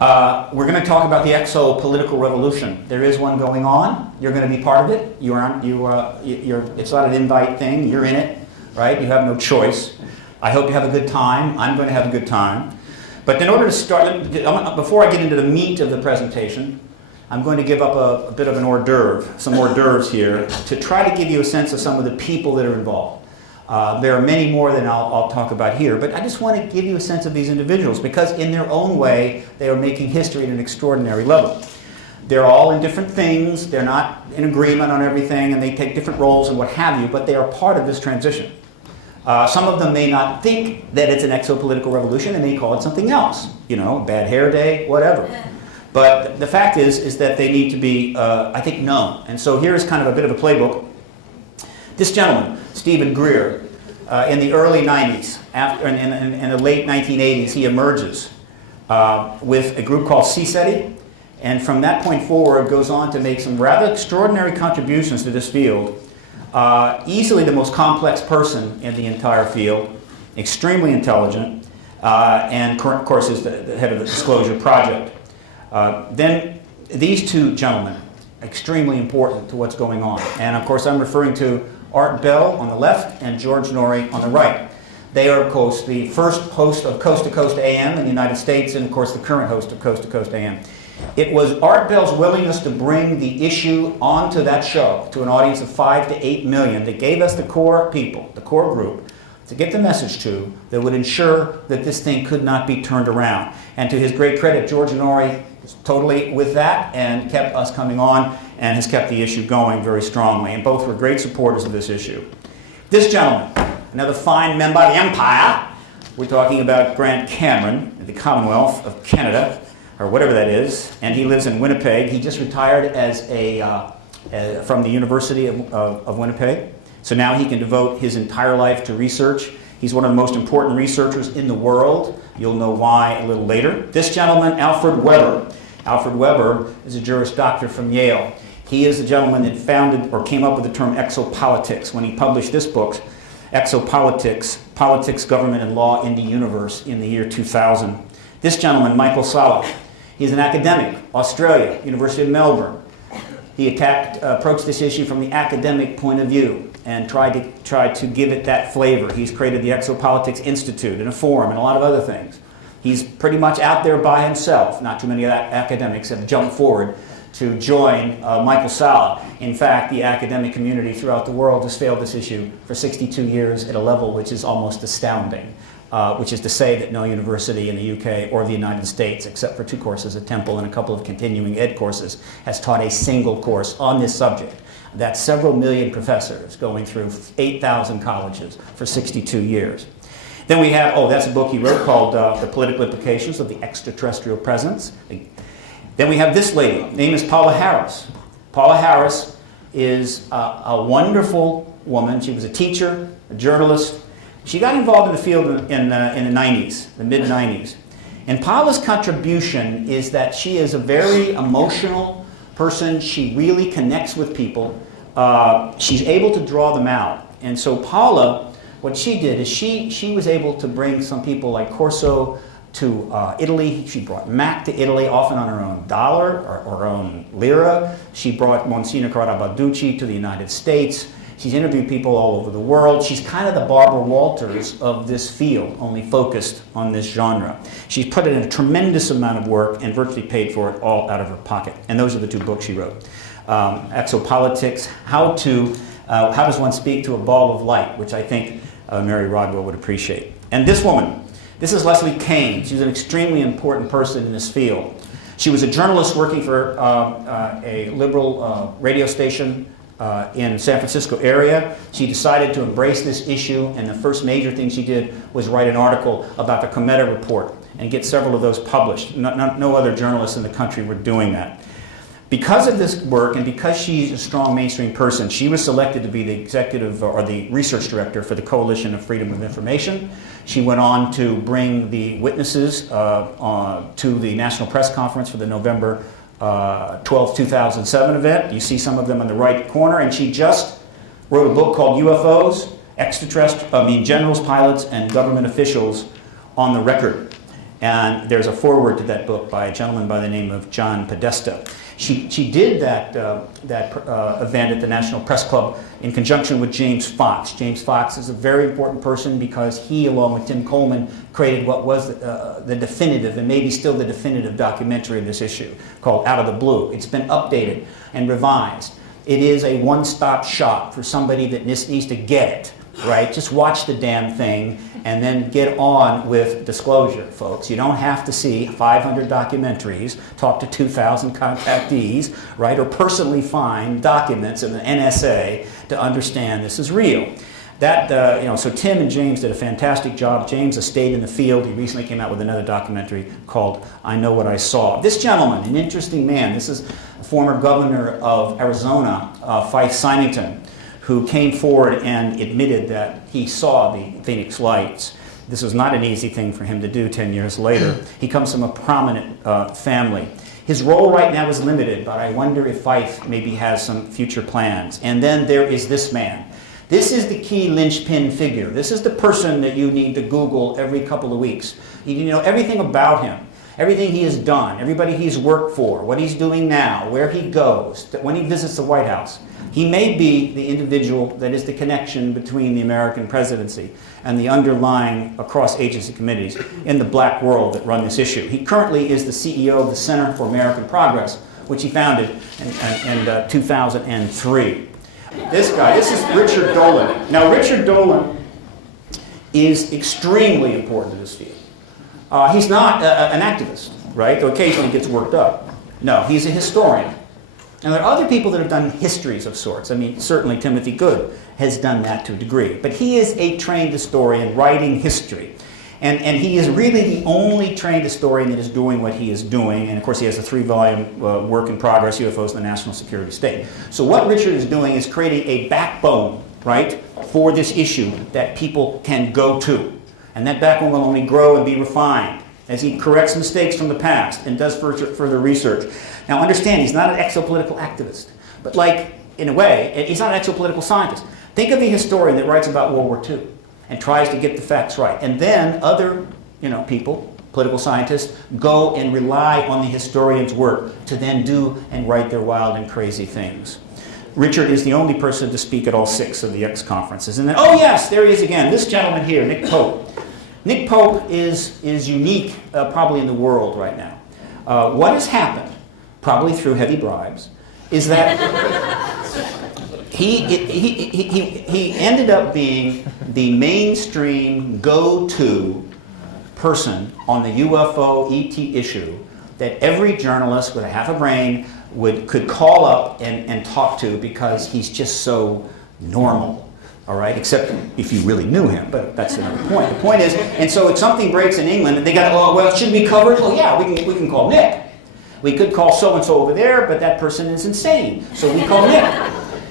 We're going to talk about the exo-political revolution. There is one going on. You're going to be part of it. It's not an invite thing. You're in it, right? You have no choice. I hope you have a good time. I'm going to have a good time. But in order to start, before I get into the meat of the presentation, I'm going to give up a bit of an hors d'oeuvre, some hors d'oeuvres here, to try to give you a sense of some of the people that are involved. There are many more than I'll talk about here, but I just want to give you a sense of these individuals because in their own way, they are making history at an extraordinary level. They're all in different things, they're not in agreement on everything, and they take different roles and what have you, but they are part of this transition. Some of them may not think that it's an exopolitical revolution and they call it something else, you know, bad hair day, whatever. But the fact is that they need to be, I think, known. And so here's kind of a bit of a playbook. This gentleman, Stephen Greer, in the early 90s, in the late 1980s, he emerges with a group called CSETI, and from that point forward goes on to make some rather extraordinary contributions to this field. Easily the most complex person in the entire field, extremely intelligent, and of course is the head of the Disclosure Project. Then these two gentlemen, extremely important to what's going on. And of course I'm referring to Art Bell on the left and George Norrie on the right. They are, of course, the first host of Coast to Coast AM in the United States and, of course, the current host of Coast to Coast AM. It was Art Bell's willingness to bring the issue onto that show to an audience of 5 to 8 million that gave us the core people, the core group, to get the message to that would ensure that this thing could not be turned around. And to his great credit, George Norrie was totally with that and kept us coming on and has kept the issue going very strongly. And both were great supporters of this issue. This gentleman, another fine member of the Empire, we're talking about Grant Cameron, the Commonwealth of Canada, or whatever that is, and he lives in Winnipeg. He just retired as from the University of Winnipeg. So now he can devote his entire life to research. He's one of the most important researchers in the world. You'll know why a little later. This gentleman, Alfred Weber. Alfred Weber is a Juris Doctor from Yale. He is the gentleman that founded or came up with the term exopolitics when he published this book, Exopolitics, Politics, Government, and Law in the Universe in the year 2000. This gentleman, Michael Sala, he's an academic, Australia, University of Melbourne. He approached this issue from the academic point of view and tried to give it that flavor. He's created the Exopolitics Institute and a forum and a lot of other things. He's pretty much out there by himself. Not too many academics have jumped forward to join Michael Sala. In fact, the academic community throughout the world has failed this issue for 62 years at a level which is almost astounding. Which is to say that no university in the UK or the United States, except for 2 courses at Temple and a couple of continuing ed courses, has taught a single course on this subject. That's several million professors going through 8,000 colleges for 62 years. Then we have, that's a book he wrote called The Political Implications of the Extraterrestrial Presence. Then we have this lady, her name is Paula Harris. Paula Harris is a wonderful woman. She was a teacher, a journalist. She got involved in the field in the 90s, the mid-90s. And Paula's contribution is that she is a very emotional person. She really connects with people. She's able to draw them out. And so Paula, what she did is she was able to bring some people like Corso to Italy. She brought Mac to Italy, often on her own dollar or her own lira. She brought Monsignor Carabalducci to the United States. She's interviewed people all over the world. She's kind of the Barbara Walters of this field, only focused on this genre. She's put in a tremendous amount of work and virtually paid for it all out of her pocket. And those are the 2 books she wrote. Exopolitics, How Does One Speak to a Ball of Light, which I think Mary Rodwell would appreciate. And this woman, this is Leslie Kean. She's an extremely important person in this field. She was a journalist working for a liberal radio station in San Francisco area. She decided to embrace this issue, and the first major thing she did was write an article about the Cometa report and get several of those published. No other journalists in the country were doing that. Because of this work and because she's a strong mainstream person, she was selected to be the executive or the research director for the Coalition of Freedom of Information. She went on to bring the witnesses to the National Press Conference for the November 12, 2007 event. You see some of them on the right corner, and she just wrote a book called UFOs, Generals, Pilots, and Government Officials on the Record. And there's a foreword to that book by a gentleman by the name of John Podesta. She did that event at the National Press Club in conjunction with James Fox. James Fox is a very important person because he, along with Tim Coleman, created what was the definitive, and maybe still the definitive documentary of this issue, called Out of the Blue. It's been updated and revised. It is a one-stop shop for somebody that needs to get it, right? Just watch the damn thing and then get on with disclosure, folks. You don't have to see 500 documentaries, talk to 2,000 contactees, right, or personally find documents in the NSA to understand this is real. So Tim and James did a fantastic job. James has stayed in the field. He recently came out with another documentary called I Know What I Saw. This gentleman, an interesting man, this is a former governor of Arizona, Fife Symington, who came forward and admitted that he saw the Phoenix Lights. This was not an easy thing for him to do 10 years later. He comes from a prominent family. His role right now is limited, but I wonder if Fife maybe has some future plans. And then there is this man. This is the key linchpin figure. This is the person that you need to Google every couple of weeks. You need to know everything about him, everything he has done, everybody he's worked for, what he's doing now, where he goes, when he visits the White House. He may be the individual that is the connection between the American presidency and the underlying cross-agency committees in the black world that run this issue. He currently is the CEO of the Center for American Progress, which he founded in 2003. This guy, this is Richard Dolan. Now, Richard Dolan is extremely important to this field. He's not an activist, right? Though occasionally he gets worked up. No, he's a historian. And there are other people that have done histories of sorts. I mean, certainly Timothy Good has done that to a degree. But he is a trained historian writing history. And he is really the only trained historian that is doing what he is doing. And of course, he has a 3-volume work in progress, UFOs and the National Security State. So what Richard is doing is creating a backbone, right, for this issue that people can go to. And that backbone will only grow and be refined as he corrects mistakes from the past and does further research. Now understand, he's not an exopolitical activist, but like, in a way, he's not an exopolitical scientist. Think of a historian that writes about World War II and tries to get the facts right. And then other people, political scientists, go and rely on the historian's work to then do and write their wild and crazy things. Richard is the only person to speak at all 6 of the X conferences. And then, oh yes, there he is again, this gentleman here, Nick Pope. Nick Pope is unique probably in the world right now. What has happened, probably through heavy bribes, is that he ended up being the mainstream go-to person on the UFO ET issue that every journalist with a half a brain could call up and talk to because he's just so normal. All right, except if you really knew him, but that's another point. The point is, and so if something breaks in England, they got, oh, well, should we cover it? Well, yeah, we can call Nick. We could call so-and-so over there, but that person is insane, so we call Nick.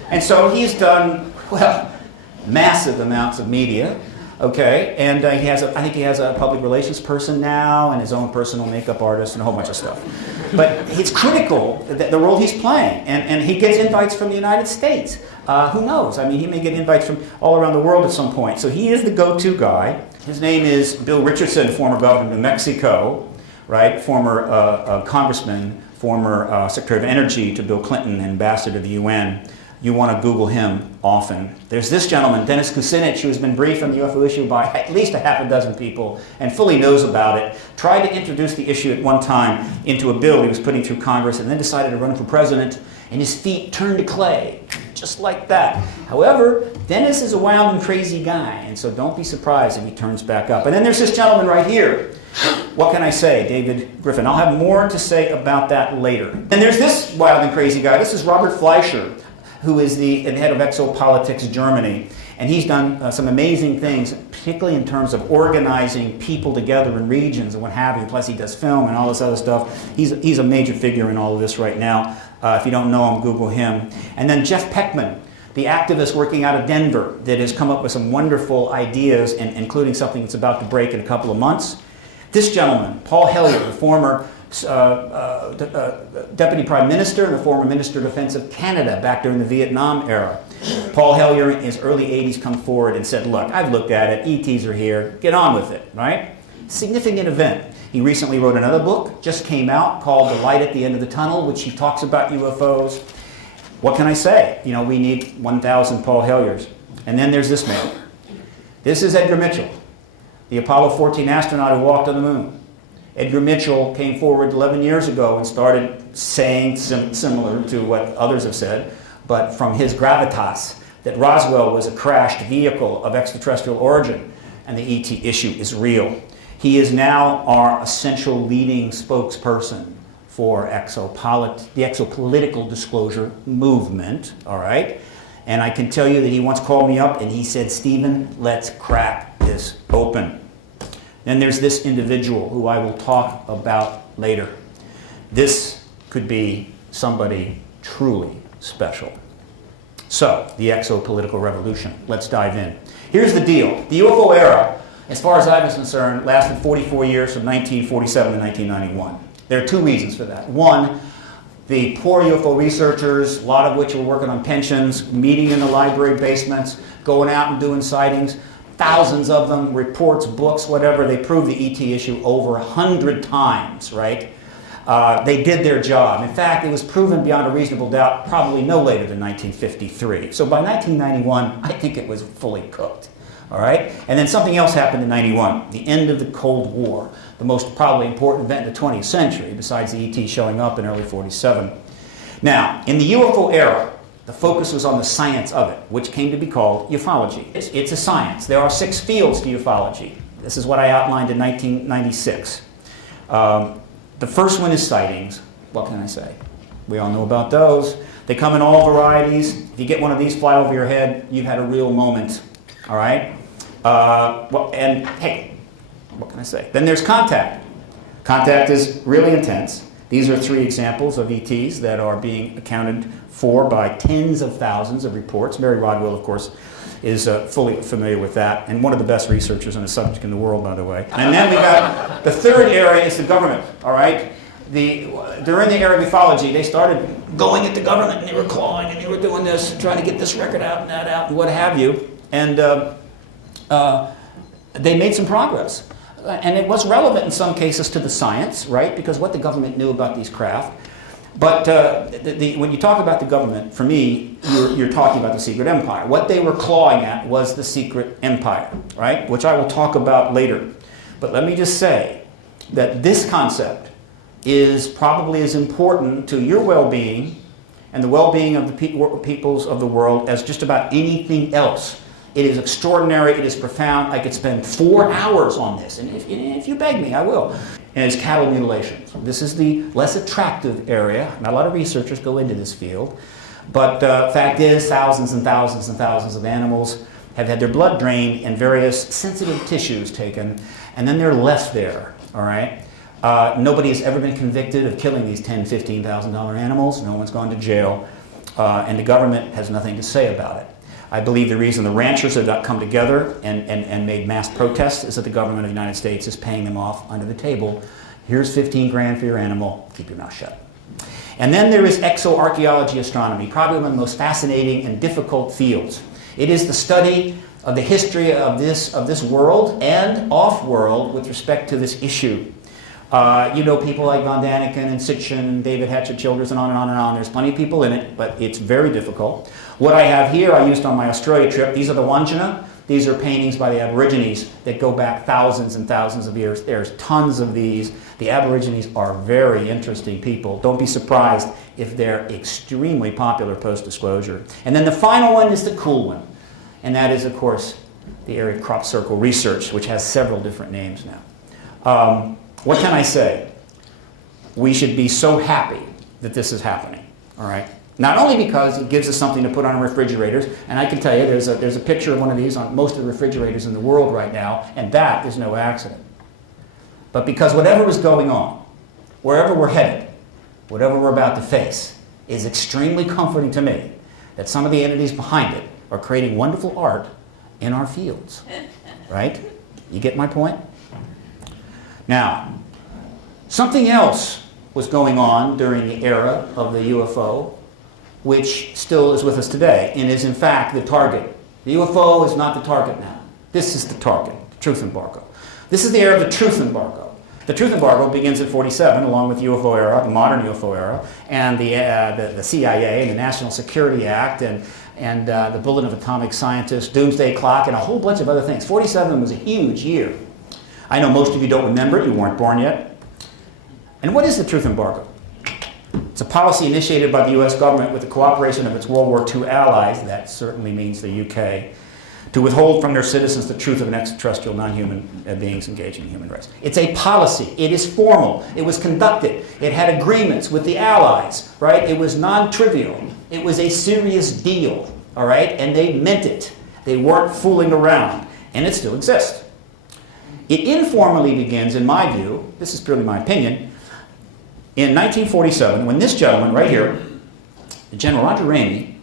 And so he's done, well, massive amounts of media, okay, and I think he has a public relations person now and his own personal makeup artist and a whole bunch of stuff. But it's critical, the role he's playing, and he gets invites from the United States. Who knows? I mean, he may get invites from all around the world at some point. So he is the go-to guy. His name is Bill Richardson, former governor of New Mexico, right? Former congressman, former Secretary of Energy to Bill Clinton, and ambassador to the UN. You want to Google him often. There's this gentleman, Dennis Kucinich, who has been briefed on the UFO issue by at least a half a dozen people and fully knows about it. Tried to introduce the issue at one time into a bill he was putting through Congress and then decided to run for president, and his feet turned to clay, just like that. However, Dennis is a wild and crazy guy, and so don't be surprised if he turns back up. And then there's this gentleman right here. What can I say? David Griffin. I'll have more to say about that later. And there's this wild and crazy guy. This is Robert Fleischer, who is the head of Exopolitics Germany. And he's done some amazing things, particularly in terms of organizing people together in regions and what have you. Plus he does film and all this other stuff. He's a major figure in all of this right now. If you don't know him, Google him. And then Jeff Peckman, the activist working out of Denver that has come up with some wonderful ideas, including something that's about to break in a couple of months. This gentleman, Paul Hellyer, the former Deputy Prime Minister and the former Minister of Defense of Canada back during the Vietnam era. Paul Hellyer in his early 80s come forward and said, look, I've looked at it, ETs are here, get on with it, right? Significant event. He recently wrote another book, just came out, called The Light at the End of the Tunnel, which he talks about UFOs. What can I say? You know, we need 1,000 Paul Hellers. And then there's this man. This is Edgar Mitchell, the Apollo 14 astronaut who walked on the moon. Edgar Mitchell came forward 11 years ago and started saying similar to what others have said, but from his gravitas, that Roswell was a crashed vehicle of extraterrestrial origin and the ET issue is real. He is now our essential leading spokesperson for the exopolitical disclosure movement, all right? And I can tell you that he once called me up and he said, Stephen, let's crack this open. Then there's this individual who I will talk about later. This could be somebody truly special. So, the exopolitical revolution. Let's dive in. Here's the deal. The UFO era, as far as I was concerned, lasted 44 years from 1947 to 1991. There are two reasons for that. One, the poor UFO researchers, a lot of which were working on pensions, meeting in the library basements, going out and doing sightings, thousands of them, reports, books, whatever. They proved the ET issue over 100 times, right? They did their job. In fact, it was proven beyond a reasonable doubt probably no later than 1953. So by 1991, I think it was fully cooked. All right? And then something else happened in 91, the end of the Cold War, the most probably important event in the 20th century, besides the ET showing up in early 47. Now, in the UFO era, the focus was on the science of it, which came to be called ufology. It's a science. There are 6 fields to ufology. This is what I outlined in 1996. The first one is sightings. What can I say? We all know about those. They come in all varieties. If you get one of these fly over your head, you've had a real moment. All right? And hey, what can I say? Then there's contact. Contact is really intense. These are 3 examples of ETs that are being accounted for by tens of thousands of reports. Mary Rodwell, of course, is fully familiar with that, and one of the best researchers on the subject in the world, by the way. And then we got the third area is the government, all right? During the era of ufology, they started going at the government, and they were clawing, and they were doing this, trying to get this record out and that out, and what have you. And they made some progress. And it was relevant in some cases to the science, right? Because what the government knew about these craft. But when you talk about the government, for me, you're talking about the secret empire. What they were clawing at was the secret empire, right? Which I will talk about later. But let me just say that this concept is probably as important to your well-being and the well-being of the peoples of the world as just about anything else. It is extraordinary, it is profound. I could spend 4 hours on this, and if you beg me, I will. And it's cattle mutilation. This is the less attractive area. Not a lot of researchers go into this field. But fact is, thousands and thousands and thousands of animals have had their blood drained and various sensitive tissues taken, and then they're left there, all right? Nobody has ever been convicted of killing these $10,000, $15,000 animals. No one's gone to jail, and the government has nothing to say about it. I believe the reason the ranchers have not come together and made mass protests is that the government of the United States is paying them off under the table. Here's 15 grand for your animal, keep your mouth shut. And then there is exoarchaeology astronomy, probably one of the most fascinating and difficult fields. It is the study of the history of this world and off-world with respect to this issue. You know people like Von Daniken and Sitchin and David Hatchett Childers and on and on and on. There's plenty of people in it, but it's very difficult. What I have here, I used on my Australia trip. These are the Wandjina. These are paintings by the Aborigines that go back thousands and thousands of years. There's tons of these. The Aborigines are very interesting people. Don't be surprised if they're extremely popular post-disclosure. And then the final one is the cool one. And that is, of course, the area crop circle research, which has several different names now. What can I say? We should be so happy that this is happening, all right? Not only because it gives us something to put on our refrigerators, and I can tell you there's a picture of one of these on most of the refrigerators in the world right now, and that is no accident. But because whatever is going on, wherever we're headed, whatever we're about to face, is extremely comforting to me that some of the entities behind it are creating wonderful art in our fields, right? You get my point? Now, something else was going on during the era of the UFO, which still is with us today, and is in fact the target. The UFO is not the target now. This is the target, the truth embargo. This is the era of the truth embargo. The truth embargo begins at 47, along with the UFO era, the modern UFO era, and the CIA and the National Security Act, and the Bulletin of Atomic Scientists, Doomsday Clock, and a whole bunch of other things. 47 was a huge year. I know most of you don't remember it. You weren't born yet. And what is the truth embargo? It's a policy initiated by the U.S. government with the cooperation of its World War II allies, that certainly means the UK, to withhold from their citizens the truth of an extraterrestrial non-human beings engaging in human rights. It's a policy. It is formal. It was conducted. It had agreements with the allies, right? It was non-trivial. It was a serious deal, all right? And they meant it. They weren't fooling around. And it still exists. It informally begins, in my view, this is purely my opinion, in 1947, when this gentleman right here, General Roger Ramey,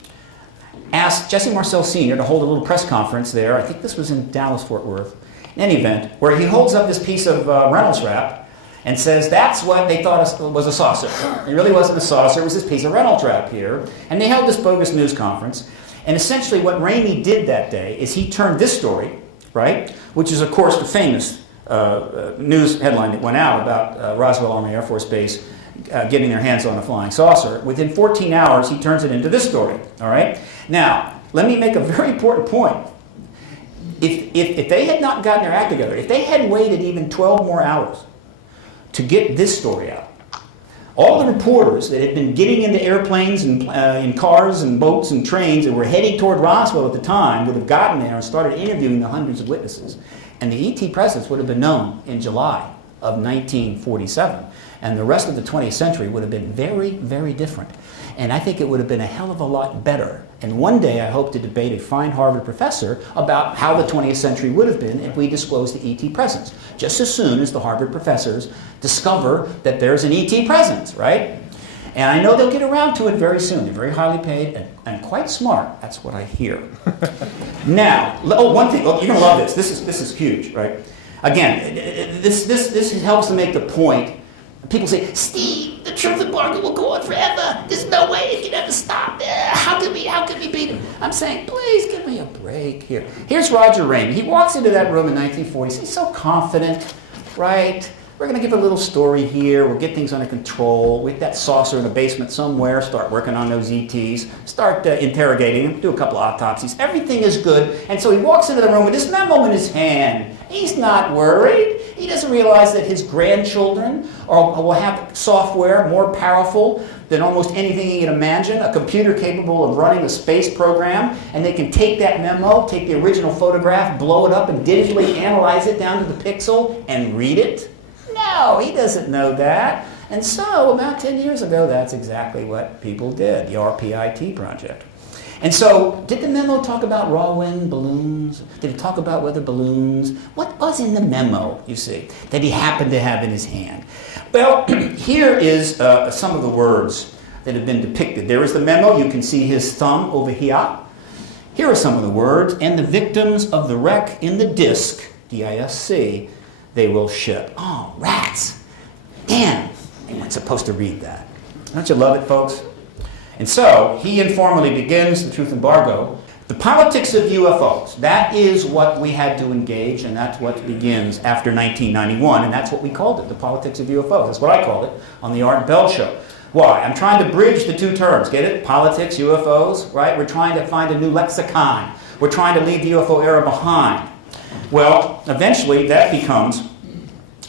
asked Jesse Marcel Sr. to hold a little press conference there. I think this was in Dallas, Fort Worth, in any event, where he holds up this piece of Reynolds wrap and says that's what they thought was a saucer. It really wasn't a saucer, it was this piece of Reynolds wrap here. And they held this bogus news conference. And essentially what Ramey did that day is he turned this story, right, which is of course the famous news headline that went out about Roswell Army Air Force Base getting their hands on a flying saucer. Within 14 hours, he turns it into this story, all right? Now, let me make a very important point. If they had not gotten their act together, if they had waited even 12 more hours to get this story out, all the reporters that had been getting into airplanes and in cars and boats and trains and were heading toward Roswell at the time would have gotten there and started interviewing the hundreds of witnesses. And the ET presence would have been known in July of 1947. And the rest of the 20th century would have been very, very different. And I think it would have been a hell of a lot better. And one day I hope to debate a fine Harvard professor about how the 20th century would have been if we disclosed the ET presence. Just as soon as the Harvard professors discover that there's an ET presence, right? And I know they'll get around to it very soon. They're very highly paid and quite smart. That's what I hear. Now, one thing. Oh, you're going to love this. This is huge, right? Again, this helps to make the point. People say, Steve, the truth embargo will go on forever. There's no way it can ever stop. How can we beat it? I'm saying, please give me a break here. Here's Roger Ramey. He walks into that room in 1940. He's so confident, right? We're going to give a little story here. We'll get things under control. With that saucer in the basement somewhere, start working on those ETs, start interrogating them, do a couple of autopsies. Everything is good. And so he walks into the room with this memo in his hand. He's not worried. He doesn't realize that his grandchildren will have software more powerful than almost anything he can imagine, a computer capable of running a space program, and they can take that memo, take the original photograph, blow it up, and digitally analyze it down to the pixel and read it. No, he doesn't know that. And so, about 10 years ago, that's exactly what people did, the RPIT project. And so, did the memo talk about raw wind balloons? Did it talk about weather balloons? What was in the memo, you see, that he happened to have in his hand? Well, here is some of the words that have been depicted. There is the memo. You can see his thumb over here. Here are some of the words. And the victims of the wreck in the disc, D-I-S-C, they will ship. Oh, rats. Damn, they weren't supposed to read that. Don't you love it, folks? And so, he informally begins the truth embargo. The politics of UFOs, that is what we had to engage, and that's what begins after 1991, and that's what we called it, the politics of UFOs. That's what I called it on the Art Bell Show. Why? I'm trying to bridge the two terms. Get it? Politics, UFOs, right? We're trying to find a new lexicon. We're trying to leave the UFO era behind. Well, eventually that becomes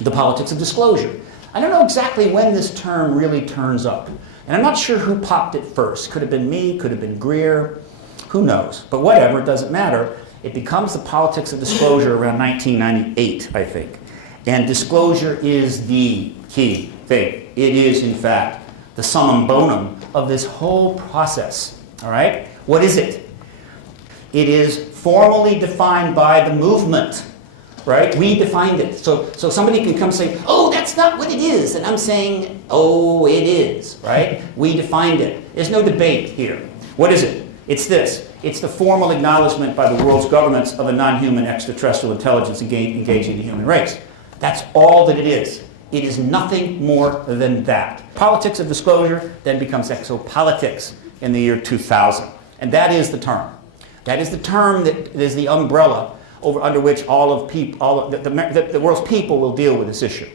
the politics of disclosure. I don't know exactly when this term really turns up. And I'm not sure who popped it first. Could have been me, could have been Greer, who knows. But whatever, it doesn't matter. It becomes the politics of disclosure around 1998, I think. And disclosure is the key thing. It is, in fact, the summum bonum of this whole process. All right? What is it? It is formally defined by the movement. Right? We defined it. So somebody can come say, oh, that's not what it is. And I'm saying, oh, it is. Right? We defined it. There's no debate here. What is it? It's this. It's the formal acknowledgement by the world's governments of a non-human extraterrestrial intelligence engaging the human race. That's all that it is. It is nothing more than that. Politics of disclosure then becomes exopolitics in the year 2000. And that is the term. That is the term that is the umbrella under which the world's people will deal with this issue.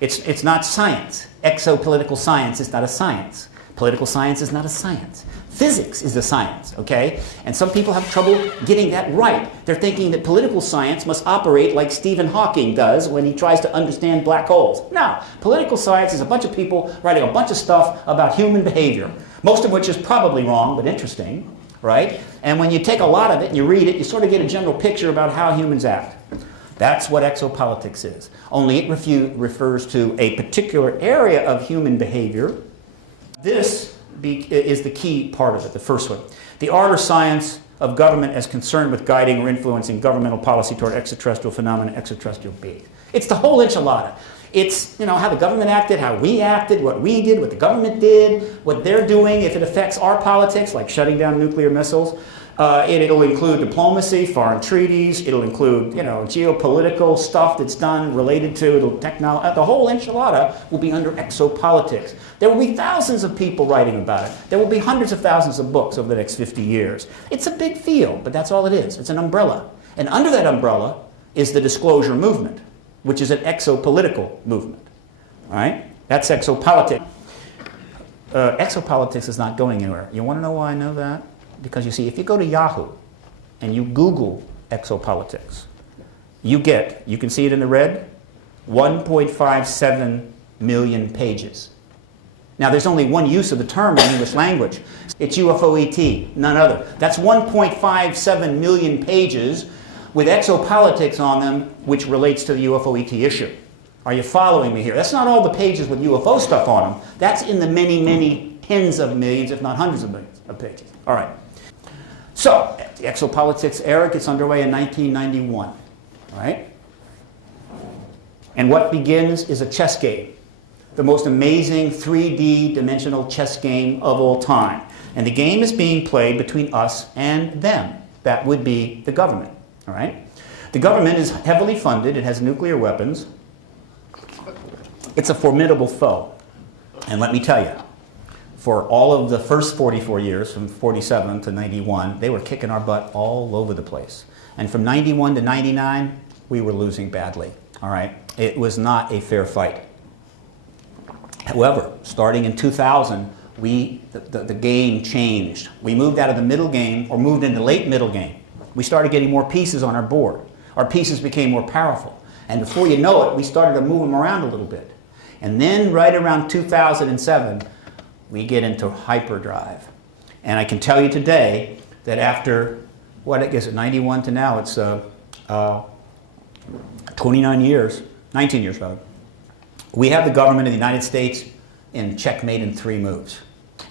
It's not science. Exopolitical science is not a science. Political science is not a science. Physics is a science, okay? And some people have trouble getting that right. They're thinking that political science must operate like Stephen Hawking does when he tries to understand black holes. No, political science is a bunch of people writing a bunch of stuff about human behavior, most of which is probably wrong, but interesting, right? And when you take a lot of it and you read it, you sort of get a general picture about how humans act. That's what exopolitics is. Only it refers to a particular area of human behavior. This is the key part of it, the first one. The art or science of government as concerned with guiding or influencing governmental policy toward extraterrestrial phenomena, extraterrestrial beings. It's the whole enchilada. It's, you know, how the government acted, how we acted, what we did, what the government did, what they're doing, if it affects our politics, like shutting down nuclear missiles. It'll include diplomacy, foreign treaties. It'll include, you know, geopolitical stuff that's done related to the technology. The whole enchilada will be under exopolitics. There will be thousands of people writing about it. There will be hundreds of thousands of books over the next 50 years. It's a big field, but that's all it is. It's an umbrella. And under that umbrella is the disclosure movement, which is an exopolitical movement. All right? That's exopolitics. Exopolitics is not going anywhere. You want to know why I know that? Because you see, if you go to Yahoo and you Google exopolitics, you can see it in the red, 1.57 million pages. Now, there's only one use of the term in English language. It's UFO-ET, none other. That's 1.57 million pages with exopolitics on them, which relates to the UFO-ET issue. Are you following me here? That's not all the pages with UFO stuff on them. That's in the many, many tens of millions, if not hundreds of millions of pages. All right. So, the exopolitics era gets underway in 1991, right? And what begins is a chess game, the most amazing 3D dimensional chess game of all time. And the game is being played between us and them. That would be the government, all right? The government is heavily funded. It has nuclear weapons. It's a formidable foe. And let me tell you, for all of the first 44 years, from 47 to 91, they were kicking our butt all over the place. And from 91 to 99, we were losing badly, all right? It was not a fair fight. However, starting in 2000, the game changed. We moved out of the middle game, or moved into late middle game. We started getting more pieces on our board. Our pieces became more powerful. And before you know it, we started to move them around a little bit. And then right around 2007, we get into hyperdrive. And I can tell you today that after, what is it, 91 to now, it's 29 years, 19 years rather, we have the government of the United States in checkmate in 3 moves.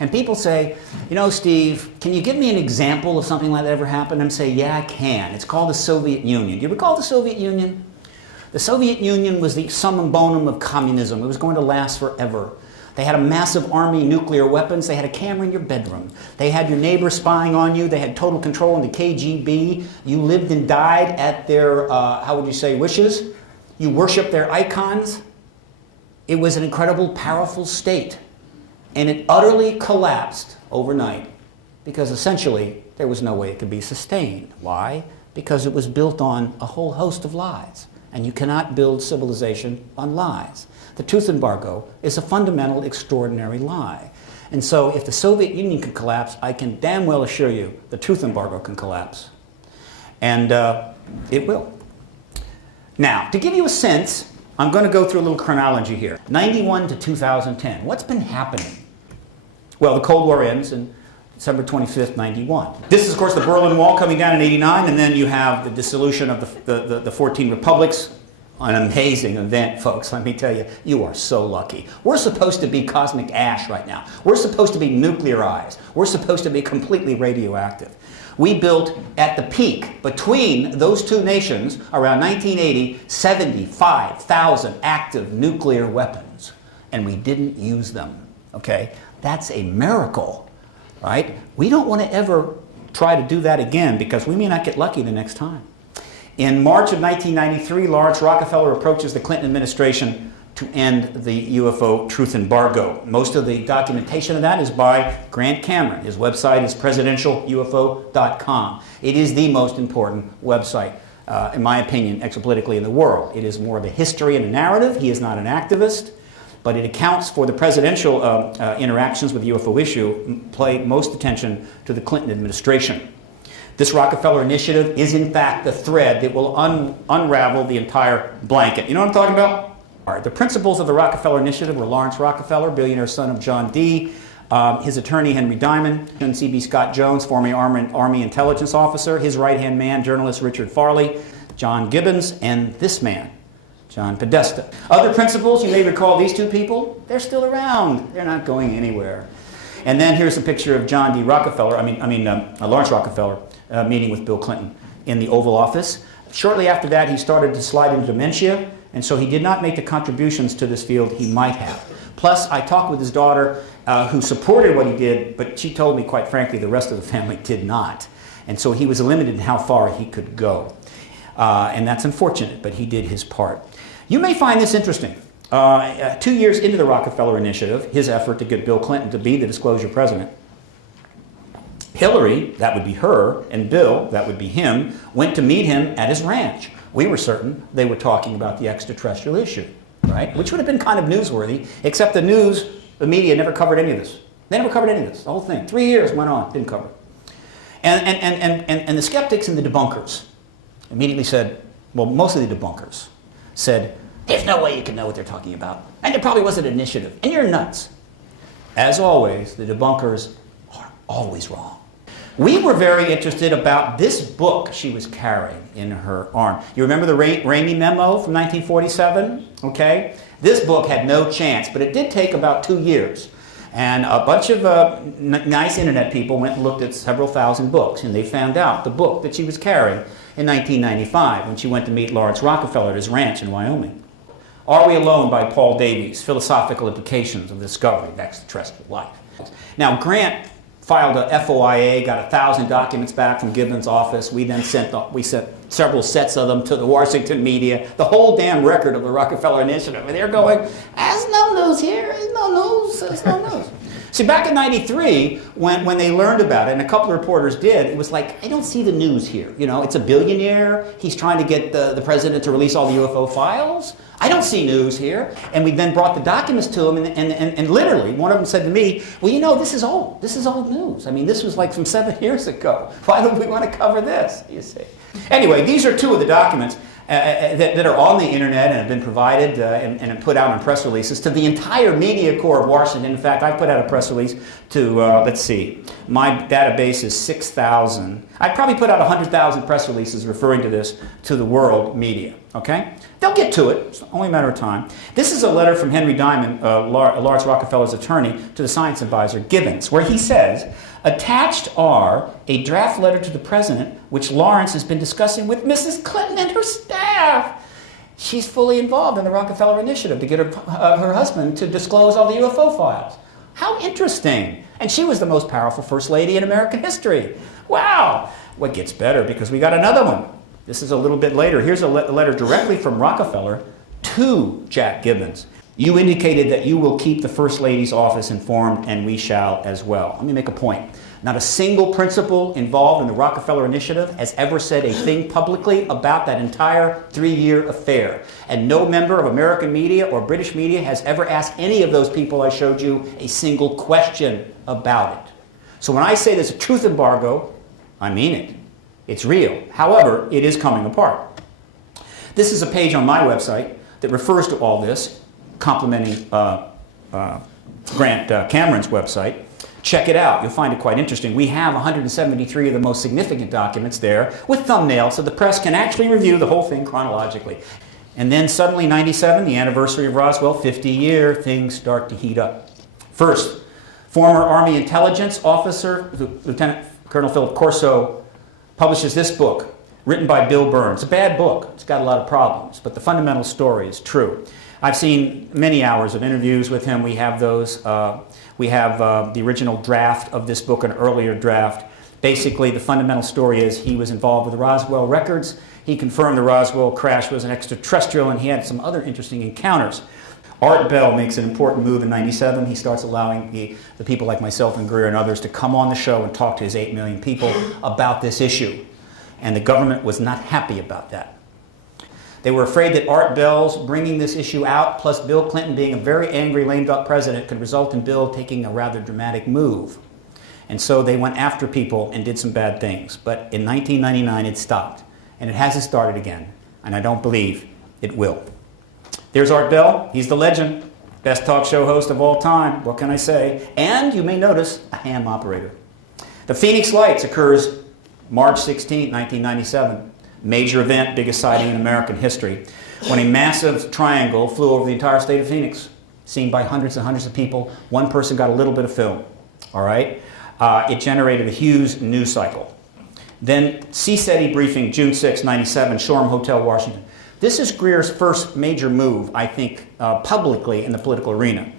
And people say, you know, Steve, can you give me an example of something like that ever happened? And I say, yeah, I can. It's called the Soviet Union. Do you recall the Soviet Union? The Soviet Union was the summum bonum of communism. It was going to last forever. They had a massive army, nuclear weapons. They had a camera in your bedroom. They had your neighbor spying on you. They had total control in the KGB. You lived and died at their, how would you say, wishes. You worshiped their icons. It was an incredible, powerful state. And it utterly collapsed overnight because essentially there was no way it could be sustained. Why? Because it was built on a whole host of lies. And you cannot build civilization on lies. The truth embargo is a fundamental, extraordinary lie. And so if the Soviet Union can collapse, I can damn well assure you the truth embargo can collapse. And it will. Now, to give you a sense, I'm going to go through a little chronology here. 91 to 2010. What's been happening? Well, the Cold War ends in December 25th, 91. This is, of course, the Berlin Wall coming down in 89, and then you have the dissolution of the 14 republics. An amazing event, folks. Let me tell you, you are so lucky. We're supposed to be cosmic ash right now. We're supposed to be nuclearized. We're supposed to be completely radioactive. We built, at the peak, between those two nations, around 1980, 75,000 active nuclear weapons. And we didn't use them, okay? That's a miracle, right? We don't want to ever try to do that again because we may not get lucky the next time. In March of 1993, Lawrence Rockefeller approaches the Clinton administration to end the UFO truth embargo. Most of the documentation of that is by Grant Cameron. His website is presidentialufo.com. It is the most important website in my opinion, exopolitically in the world. It is more of a history and a narrative. He is not an activist, but it accounts for the presidential interactions with the UFO issue, pay most attention to the Clinton administration. This Rockefeller Initiative is, in fact, the thread that will unravel the entire blanket. You know what I'm talking about? All right, the principals of the Rockefeller Initiative were Lawrence Rockefeller, billionaire son of John D., his attorney Henry Diamond, and C.B. Scott Jones, former Army intelligence officer, his right-hand man, journalist Richard Farley, John Gibbons, and this man, John Podesta. Other principals, you may recall these two people, they're still around. They're not going anywhere. And then here's a picture of John D. Rockefeller, Lawrence Rockefeller, meeting with Bill Clinton in the Oval Office. Shortly after that, he started to slide into dementia, and so he did not make the contributions to this field he might have. Plus, I talked with his daughter, who supported what he did, but she told me, quite frankly, the rest of the family did not. And so he was limited in how far he could go. And that's unfortunate, but he did his part. You may find this interesting. 2 years into the Rockefeller Initiative, his effort to get Bill Clinton to be the disclosure president, Hillary, that would be her, and Bill, that would be him, went to meet him at his ranch. We were certain they were talking about the extraterrestrial issue, right? Which would have been kind of newsworthy, except the media never covered any of this. They never covered any of this, the whole thing. 3 years went on, didn't cover it. And the skeptics and the debunkers immediately said, well, most of the debunkers said, there's no way you can know what they're talking about. And it probably wasn't an initiative. And you're nuts. As always, the debunkers are always wrong. We were very interested about this book she was carrying in her arm. You remember the Ramey memo from 1947? Okay? This book had no chance, but it did take about 2 years. And a bunch of nice internet people went and looked at several thousand books, and they found out the book that she was carrying in 1995 when she went to meet Lawrence Rockefeller at his ranch in Wyoming. Are We Alone by Paul Davies, Philosophical Implications of the Discovery of Extraterrestrial Life. Now, Grant filed a FOIA, got 1,000 documents back from Gibbons' office. We then sent several sets of them to the Washington media, the whole damn record of the Rockefeller Initiative. And they're going, there's no news here, there's no news, there's no news. See, back in '93, when they learned about it, and a couple of reporters did, it was like, I don't see the news here. You know, it's a billionaire, he's trying to get the president to release all the UFO files. I don't see news here. And we then brought the documents to him, and literally, one of them said to me, well, you know, this is old news. I mean, this was like from 7 years ago. Why don't we want to cover this, you see? Anyway, these are two of the documents that are on the internet and have been provided and put out in press releases to the entire media corps of Washington. In fact, I put out a press release to, let's see, my database is 6,000. I probably put out 100,000 press releases referring to this to the world media, okay? They'll get to it. It's only a matter of time. This is a letter from Henry Diamond, Lawrence Rockefeller's attorney, to the science advisor Gibbons, where he says, attached are a draft letter to the president, which Lawrence has been discussing with Mrs. Clinton and her staff. She's fully involved in the Rockefeller Initiative to get her husband to disclose all the UFO files. How interesting. And she was the most powerful first lady in American history. Wow. What gets better, because we got another one. This is a little bit later. Here's a letter directly from Rockefeller to Jack Gibbons. You indicated that you will keep the First Lady's office informed, and we shall as well. Let me make a point. Not a single principal involved in the Rockefeller Initiative has ever said a thing publicly about that entire 3-year affair. And no member of American media or British media has ever asked any of those people I showed you a single question about it. So when I say there's a truth embargo, I mean it. It's real. However, it is coming apart. This is a page on my website that refers to all this, complimenting Grant Cameron's website. Check it out. You'll find it quite interesting. We have 173 of the most significant documents there with thumbnails so the press can actually review the whole thing chronologically. And then suddenly, 97, the anniversary of Roswell, 50-year, things start to heat up. First, former Army intelligence officer, Lieutenant Colonel Philip Corso, publishes this book, written by Bill Burns. It's a bad book. It's got a lot of problems, but the fundamental story is true. I've seen many hours of interviews with him. We have those. We have the original draft of this book, an earlier draft. Basically, the fundamental story is he was involved with the Roswell records. He confirmed the Roswell crash was an extraterrestrial, and he had some other interesting encounters. Art Bell makes an important move in '97. He starts allowing the people like myself and Greer and others to come on the show and talk to his 8 million people about this issue. and the government was not happy about that. They were afraid that Art Bell's bringing this issue out, plus Bill Clinton being a very angry, lame-duck president, could result in Bill taking a rather dramatic move. And so they went after people and did some bad things. But in 1999, it stopped. And it hasn't started again. And I don't believe it will. There's Art Bell. He's the legend. Best talk show host of all time. What can I say? And you may notice a ham operator. The Phoenix Lights occurs March 16, 1997. Major event, biggest sighting in American history, when a massive triangle flew over the entire state of Phoenix, seen by hundreds and hundreds of people. One person got a little bit of film, all right? It generated a huge news cycle. Then CSETI briefing, June 6, 97, Shoreham Hotel, Washington. This is Greer's first major move, I think, publicly in the political arena.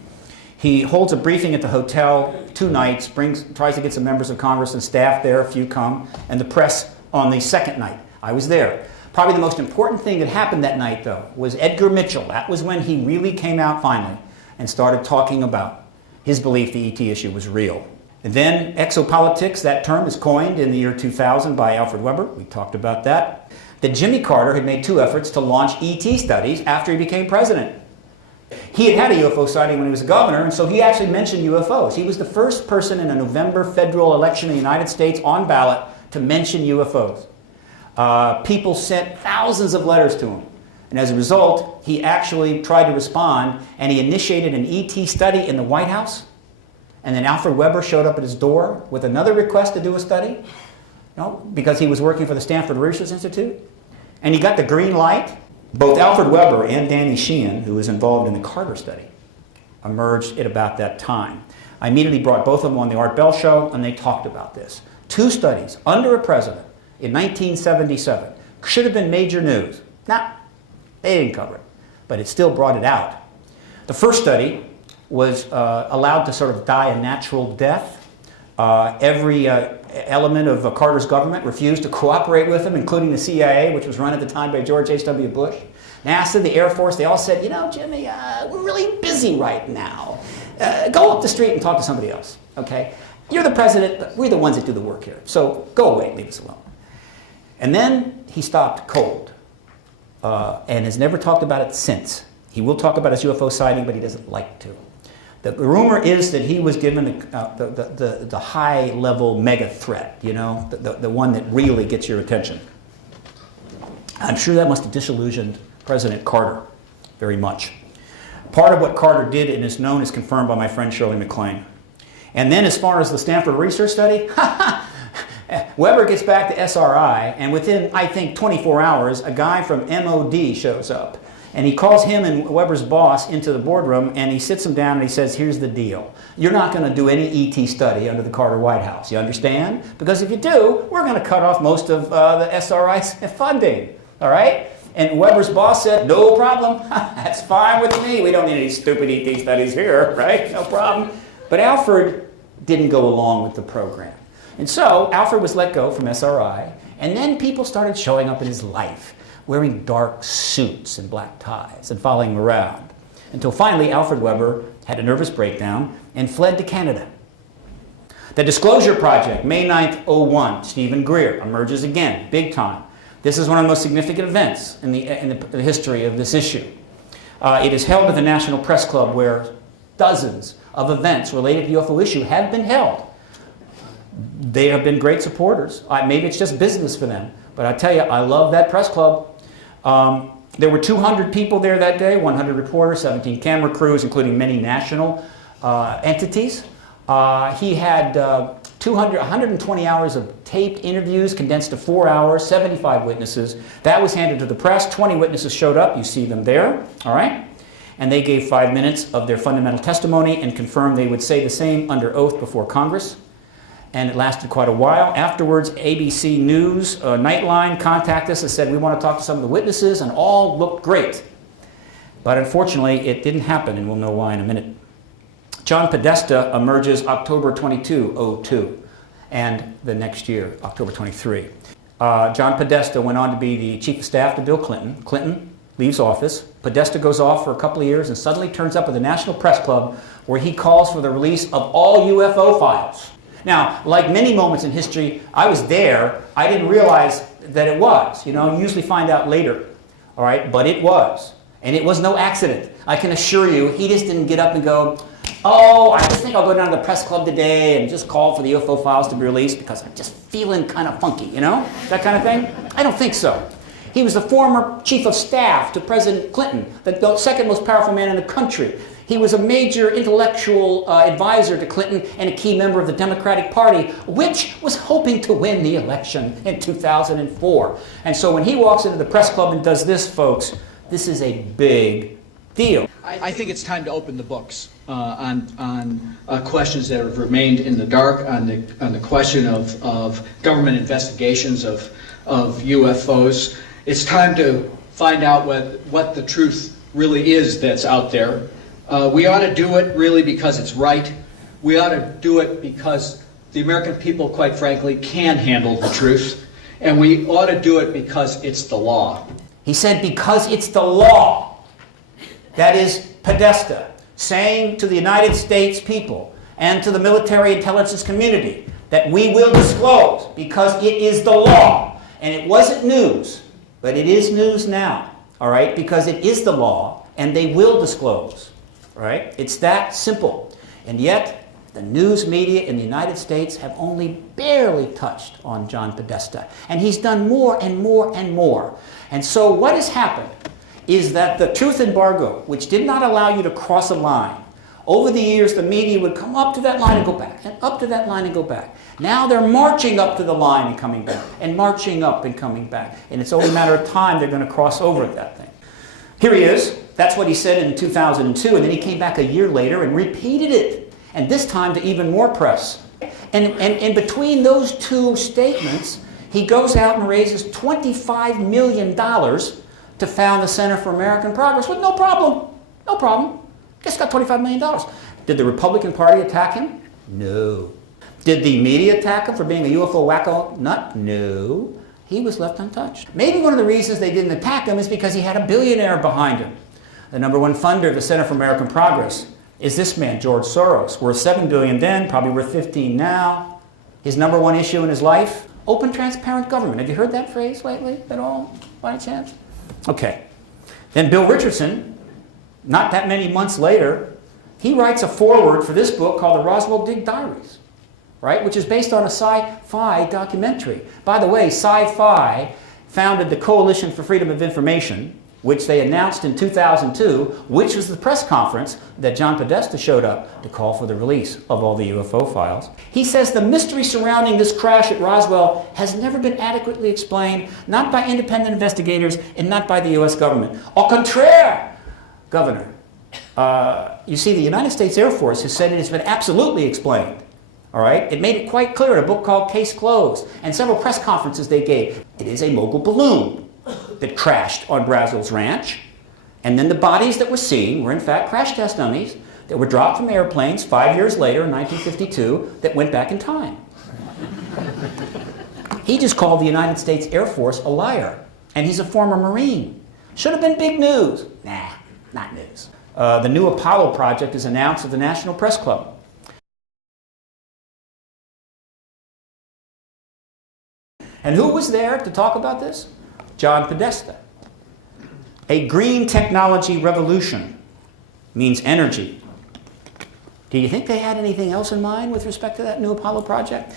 He holds a briefing at the hotel 2 nights, tries to get some members of Congress and staff there, a few come, and the press on the second night. I was there. Probably the most important thing that happened that night, though, was Edgar Mitchell. That was when he really came out finally and started talking about his belief the ET issue was real. And then exopolitics, that term is coined in the year 2000 by Alfred Weber. We talked about that. That Jimmy Carter had made 2 efforts to launch ET studies after he became president. He had had a UFO sighting when he was a governor, and so he actually mentioned UFOs. He was the first person in a November federal election in the United States on ballot to mention UFOs. People sent thousands of letters to him. And as a result, he actually tried to respond, and he initiated an ET study in the White House. And then Alfred Weber showed up at his door with another request to do a study, because he was working for the Stanford Research Institute. And he got the green light. Both Alfred Weber and Danny Sheehan, who was involved in the Carter study, emerged at about that time. I immediately brought both of them on the Art Bell show, and they talked about this. 2 studies under a president in 1977. Should have been major news. Nah, they didn't cover it, but it still brought it out. The first study was allowed to sort of die a natural death. Every element of Carter's government refused to cooperate with him, including the CIA, which was run at the time by George H.W. Bush. NASA, the Air Force, they all said, Jimmy, we're really busy right now. Go up the street and talk to somebody else, okay? You're the president, but we're the ones that do the work here. So go away, leave us alone. And then he stopped cold and has never talked about it since. He will talk about his UFO sighting, but he doesn't like to. The rumor is that he was given the high-level mega threat, the one that really gets your attention. I'm sure that must have disillusioned President Carter very much. Part of what Carter did and is known is confirmed by my friend Shirley MacLaine. And then as far as the Stanford research study, Weber gets back to SRI, and within, I think, 24 hours, a guy from MOD shows up. And he calls him and Weber's boss into the boardroom, and he sits him down and he says, here's the deal. You're not going to do any ET study under the Carter White House. You understand? Because if you do, we're going to cut off most of the SRI's funding. All right? And Weber's boss said, no problem. That's fine with me. We don't need any stupid ET studies here, right? No problem. But Alfred didn't go along with the program. And so Alfred was let go from SRI, and then people started showing up in his life, wearing dark suits and black ties and following him around, until finally Alfred Weber had a nervous breakdown and fled to Canada. The Disclosure Project, May 9th, 01, Stephen Greer emerges again, big time. This is one of the most significant events in the history of this issue. It is held at the National Press Club, where dozens of events related to the UFO issue have been held. They have been great supporters. Maybe it's just business for them, but I tell you, I love that press club. There were 200 people there that day, 100 reporters, 17 camera crews, including many national entities. He had 120 hours of taped interviews condensed to 4 hours, 75 witnesses. That was handed to the press. 20 witnesses showed up. You see them there, all right? And they gave 5 minutes of their fundamental testimony and confirmed they would say the same under oath before Congress. And it lasted quite a while. Afterwards, ABC News, Nightline contacted us and said, we want to talk to some of the witnesses, and all looked great. But unfortunately, it didn't happen, and we'll know why in a minute. John Podesta emerges October 22, 02, and the next year, October 23. John Podesta went on to be the chief of staff to Bill Clinton. Clinton leaves office. Podesta goes off for a couple of years and suddenly turns up at the National Press Club, where he calls for the release of all UFO files. Now, like many moments in history, I was there. I didn't realize that it was. You know, you usually find out later. All right, but it was. And it was no accident. I can assure you, he just didn't get up and go, oh, I just think I'll go down to the press club today and just call for the UFO files to be released because I'm just feeling kind of funky, you know? That kind of thing? I don't think so. He was the former chief of staff to President Clinton, the second most powerful man in the country. He was a major intellectual advisor to Clinton and a key member of the Democratic Party, which was hoping to win the election in 2004. And so when he walks into the press club and does this, folks, this is a big deal. I think it's time to open the books on questions that have remained in the dark, on the question of government investigations of UFOs. It's time to find out what the truth really is that's out there. We ought to do it really because it's right. We ought to do it because the American people, quite frankly, can handle the truth. And we ought to do it because it's the law. He said because it's the law. That is Podesta saying to the United States people and to the military intelligence community that we will disclose because it is the law. And it wasn't news, but it is news now, all right, because it is the law and they will disclose, all right? It's that simple. And yet, the news media in the United States have only barely touched on John Podesta. And he's done more and more and more. And so what has happened is that the truth embargo, which did not allow you to cross a line, over the years the media would come up to that line and go back, and up to that line and go back. Now they're marching up to the line and coming back, and marching up and coming back. And it's only a matter of time they're going to cross over that thing. Here he is. That's what he said in 2002, and then he came back a year later and repeated it, and this time to even more press. And in between those two statements, he goes out and raises $25 million to found the Center for American Progress with no problem. No problem. Just got $25 million. Did the Republican Party attack him? No. Did the media attack him for being a UFO wacko nut? No. He was left untouched. Maybe one of the reasons they didn't attack him is because he had a billionaire behind him. The number one funder of the Center for American Progress is this man, George Soros. Worth $7 billion then, probably worth $15 now. His number one issue in his life? Open, transparent government. Have you heard that phrase lately at all, by any chance? Okay. Then Bill Richardson, not that many months later, he writes a foreword for this book called The Roswell Dig Diaries, right, which is based on a sci-fi documentary. By the way, Sci-Fi founded the Coalition for Freedom of Information, which they announced in 2002, which was the press conference that John Podesta showed up to call for the release of all the UFO files. He says the mystery surrounding this crash at Roswell has never been adequately explained, not by independent investigators and not by the U.S. government. Au contraire, Governor, you see, the United States Air Force has said it has been absolutely explained. All right? It made it quite clear in a book called Case Closed and several press conferences they gave. It is a mogul balloon that crashed on Brazel's ranch, and then the bodies that were seen were in fact crash test dummies that were dropped from airplanes 5 years later in 1952 that went back in time. He just called the United States Air Force a liar, and he's a former Marine. Should have been big news. Nah, not news. The new Apollo project is announced at the National Press Club. And who was there to talk about this? John Podesta. A green technology revolution means energy. Do you think they had anything else in mind with respect to that new Apollo project?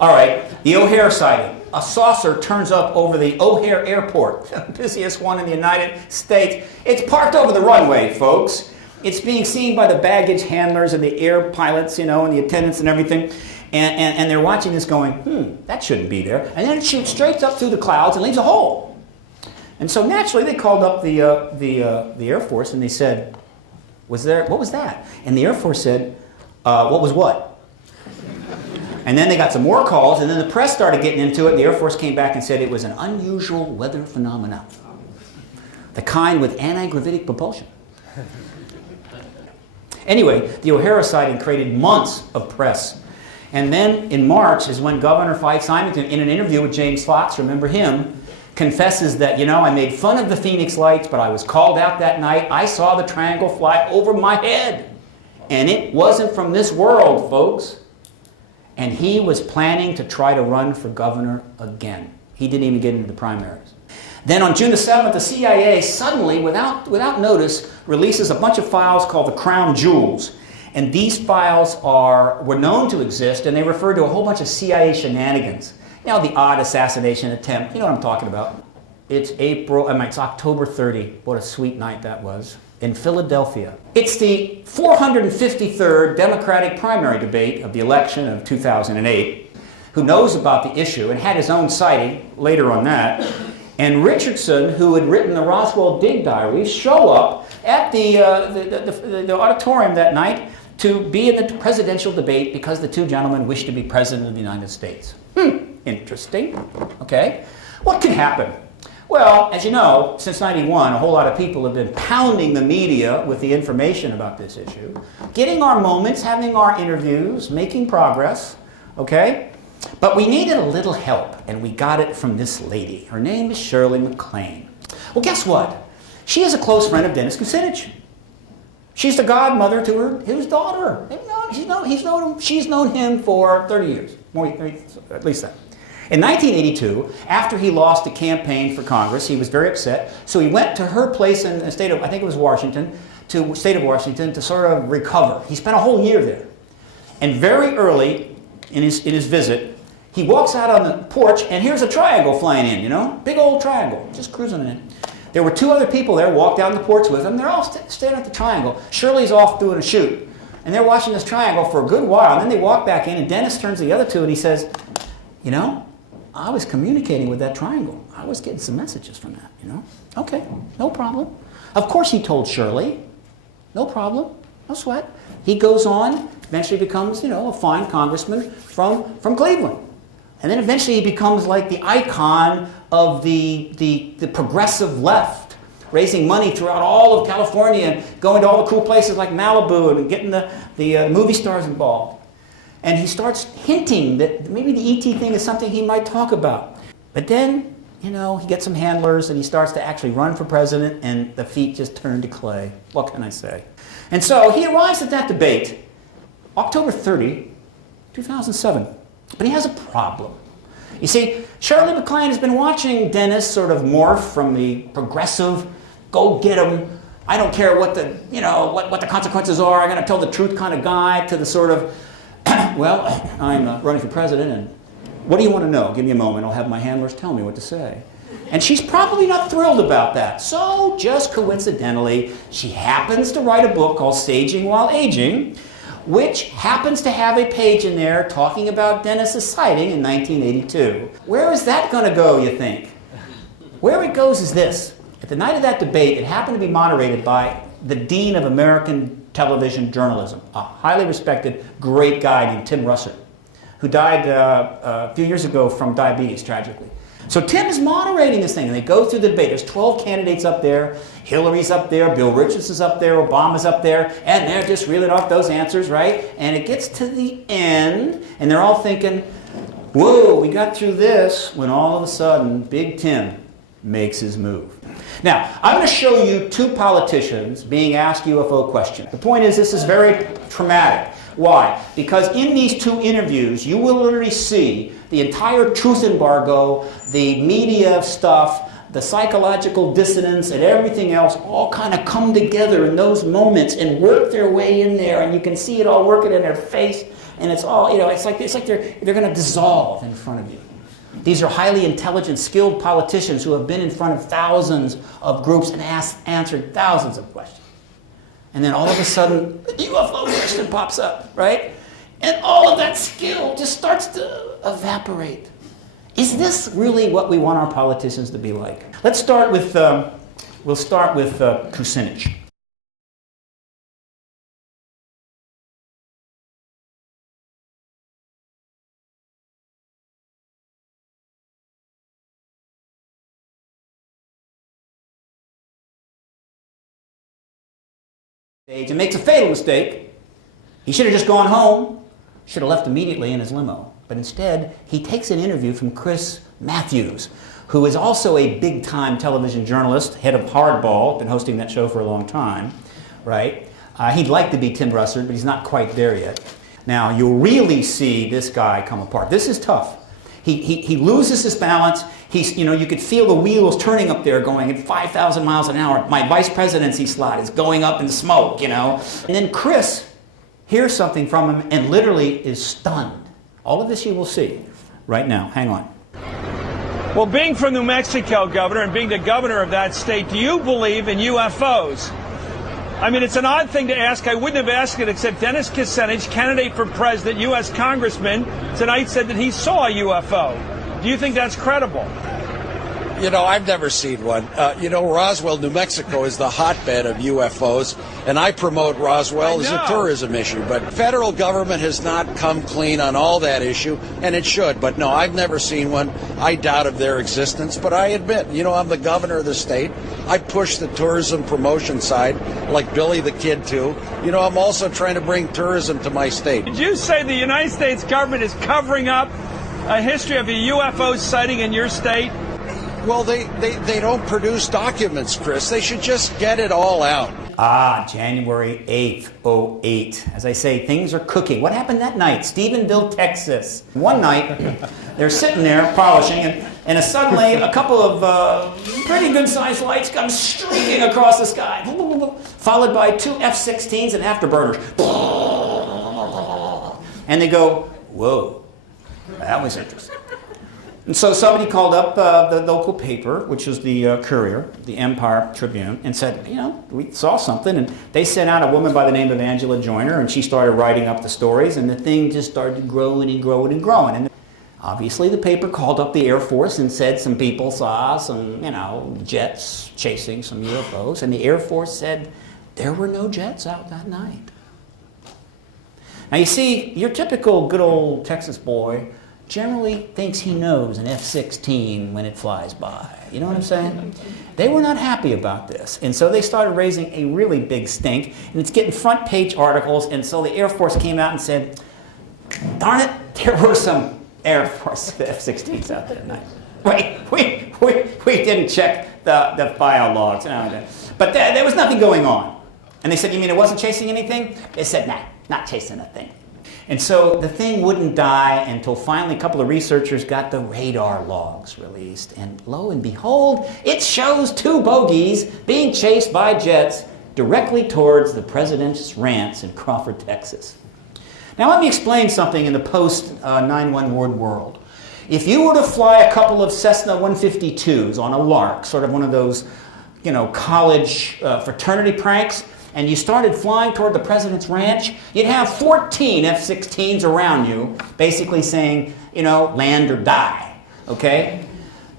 All right, the O'Hare sighting. A saucer turns up over the O'Hare Airport, the busiest one in the United States. It's parked over the runway, folks. It's being seen by the baggage handlers and the air pilots, you know, and the attendants and everything. And they're watching this going, that shouldn't be there. And then it shoots straight up through the clouds and leaves a hole. And so naturally they called up the Air Force and they said, what was that? And the Air Force said, what was what? And then they got some more calls, and then the press started getting into it, and the Air Force came back and said it was an unusual weather phenomenon. The kind with anti-gravitic propulsion. Anyway, the O'Hara sighting created months of press. And then in March is when Governor Fife Symington, in an interview with James Fox, remember him, confesses that, you know, I made fun of the Phoenix Lights, but I was called out that night. I saw the triangle fly over my head. And it wasn't from this world, folks. And he was planning to try to run for governor again. He didn't even get into the primaries. Then on June the 7th, the CIA suddenly, without notice, releases a bunch of files called the Crown Jewels. And these files were known to exist, and they refer to a whole bunch of CIA shenanigans. You know, the odd assassination attempt. You know what I'm talking about. It's October 30. What a sweet night that was. In Philadelphia. It's the 453rd Democratic primary debate of the election of 2008. Who knows about the issue and had his own sighting later on that. And Richardson, who had written the Roswell Dig Diaries, show up at the auditorium that night to be in the presidential debate because the two gentlemen wish to be president of the United States. Interesting. Okay. What can happen? Well, as you know, since '91, a whole lot of people have been pounding the media with the information about this issue, getting our moments, having our interviews, making progress, okay? But we needed a little help, and we got it from this lady. Her name is Shirley MacLaine. Well, guess what? She is a close friend of Dennis Kucinich. She's the godmother to his daughter. She's known him for 30 years, at least that. In 1982, after he lost the campaign for Congress, he was very upset. So he went to her place in the state of, I think it was Washington, to sort of recover. He spent a whole year there. And very early in his visit, he walks out on the porch, and here's a triangle flying in, you know? Big old triangle, just cruising in. There were two other people there, walked down the porch with him. They're all standing at the triangle. Shirley's off doing a shoot. And they're watching this triangle for a good while. And then they walk back in, and Dennis turns to the other two, and he says, you know, I was communicating with that triangle. I was getting some messages from that, you know? Okay, no problem. Of course he told Shirley. No problem, no sweat. He goes on, eventually becomes, you know, a fine congressman from Cleveland. And then eventually he becomes like the icon of the progressive left, raising money throughout all of California and going to all the cool places like Malibu and getting the movie stars involved. And he starts hinting that maybe the ET thing is something he might talk about. But then, you know, he gets some handlers and he starts to actually run for president, and the feet just turn to clay. What can I say? And so he arrives at that debate, October 30, 2007. But he has a problem. You see, Shirley MacLaine has been watching Dennis sort of morph from the progressive, go get him, I don't care what the, you know, what the consequences are, I'm going to tell the truth kind of guy, to the sort of, well, I'm running for president, and what do you want to know? Give me a moment, I'll have my handlers tell me what to say. And she's probably not thrilled about that. So, just coincidentally, she happens to write a book called Saging While Aging, which happens to have a page in there talking about Dennis's sighting in 1982. Where is that going to go, you think? Where it goes is this. At the night of that debate, it happened to be moderated by the Dean of American Television Journalism, a highly respected, great guy named Tim Russert, who died a few years ago from diabetes, tragically. So Tim is moderating this thing, and they go through the debate. There's 12 candidates up there. Hillary's up there, Bill Richardson's up there, Obama's up there, and they're just reeling off those answers, right? And it gets to the end, and they're all thinking, whoa, we got through this, when all of a sudden, Big Tim makes his move. Now, I'm going to show you two politicians being asked UFO questions. The point is, this is very traumatic. Why? Because in these two interviews, you will literally see the entire truth embargo, the media stuff, the psychological dissonance, and everything else all kind of come together in those moments and work their way in there, and you can see it all working in their face, and it's all, you know, it's like they're going to dissolve in front of you. These are highly intelligent, skilled politicians who have been in front of thousands of groups and answered thousands of questions. And then all of a sudden, the UFO question pops up, right? And all of that skill just starts to evaporate. Is this really what we want our politicians to be like? Let's start with, we'll start with Kucinich. And makes a fatal mistake. He should have just gone home, should have left immediately in his limo. But instead, he takes an interview from Chris Matthews, who is also a big-time television journalist, head of Hardball, been hosting that show for a long time, right? He'd like to be Tim Russert, but he's not quite there yet. Now, you'll really see this guy come apart. This is tough. He loses his balance. He's, you know, you could feel the wheels turning up there going at 5,000 miles an hour. My vice presidency slot is going up in smoke, you know. And then Chris hears something from him and literally is stunned. All of this you will see right now. Hang on. Well, being from New Mexico, Governor, and being the governor of that state, do you believe in UFOs? I mean, it's an odd thing to ask. I wouldn't have asked it, except Dennis Kucinich, candidate for president, U.S. congressman, tonight said that he saw a UFO. Do you think that's credible? You know, I've never seen one. You know, Roswell, New Mexico is the hotbed of UFOs, and I promote Roswell as a tourism issue. But federal government has not come clean on all that issue, and it should. But no, I've never seen one. I doubt of their existence, but I admit, you know, I'm the governor of the state. I push the tourism promotion side, like Billy the Kid, too. You know, I'm also trying to bring tourism to my state. Did you say the United States government is covering up a history of a UFO sighting in your state? Well, they don't produce documents, Chris. They should just get it all out. January 8th, 08. As I say, things are cooking. What happened that night? Stephenville, Texas. One night, they're sitting there polishing, and suddenly a couple of pretty good-sized lights come streaking across the sky, followed by two F-16s and afterburners. And they go, whoa, that was interesting. And so somebody called up the local paper, which was the Courier, the Empire Tribune, and said, you know, we saw something. And they sent out a woman by the name of Angela Joyner, and she started writing up the stories, and the thing just started growing and growing and growing. And obviously the paper called up the Air Force and said some people saw some, you know, jets chasing some UFOs. And the Air Force said there were no jets out that night. Now you see, your typical good old Texas boy generally thinks he knows an F-16 when it flies by. You know what I'm saying? They were not happy about this. And so they started raising a really big stink. And it's getting front page articles. And so the Air Force came out and said, darn it, there were some Air Force F-16s out that night. Wait, we didn't check the file logs. But there was nothing going on. And they said, you mean it wasn't chasing anything? They said, nah, not chasing a thing. And so the thing wouldn't die until finally a couple of researchers got the radar logs released. And lo and behold, it shows two bogies being chased by jets directly towards the president's ranch in Crawford, Texas. Now let me explain something in the post-9/11 world. If you were to fly a couple of Cessna 152s on a lark, sort of one of those, you know, college fraternity pranks, and you started flying toward the president's ranch, you'd have 14 F-16s around you, basically saying, you know, land or die, okay?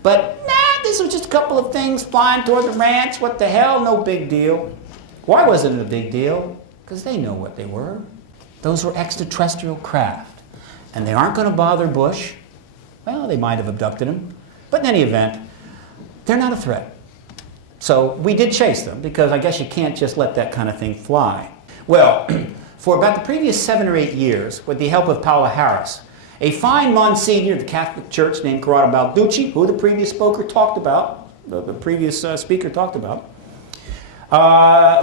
But nah, this was just a couple of things flying toward the ranch. What the hell? No big deal. Why wasn't it a big deal? Because they know what they were. Those were extraterrestrial craft. And they aren't going to bother Bush. Well, they might have abducted him. But in any event, they're not a threat. So we did chase them, because I guess you can't just let that kind of thing fly. Well, for about the previous 7 or 8 years, with the help of Paula Harris, a fine Monsignor of the Catholic Church named Corrado Balducci, who the previous speaker talked about,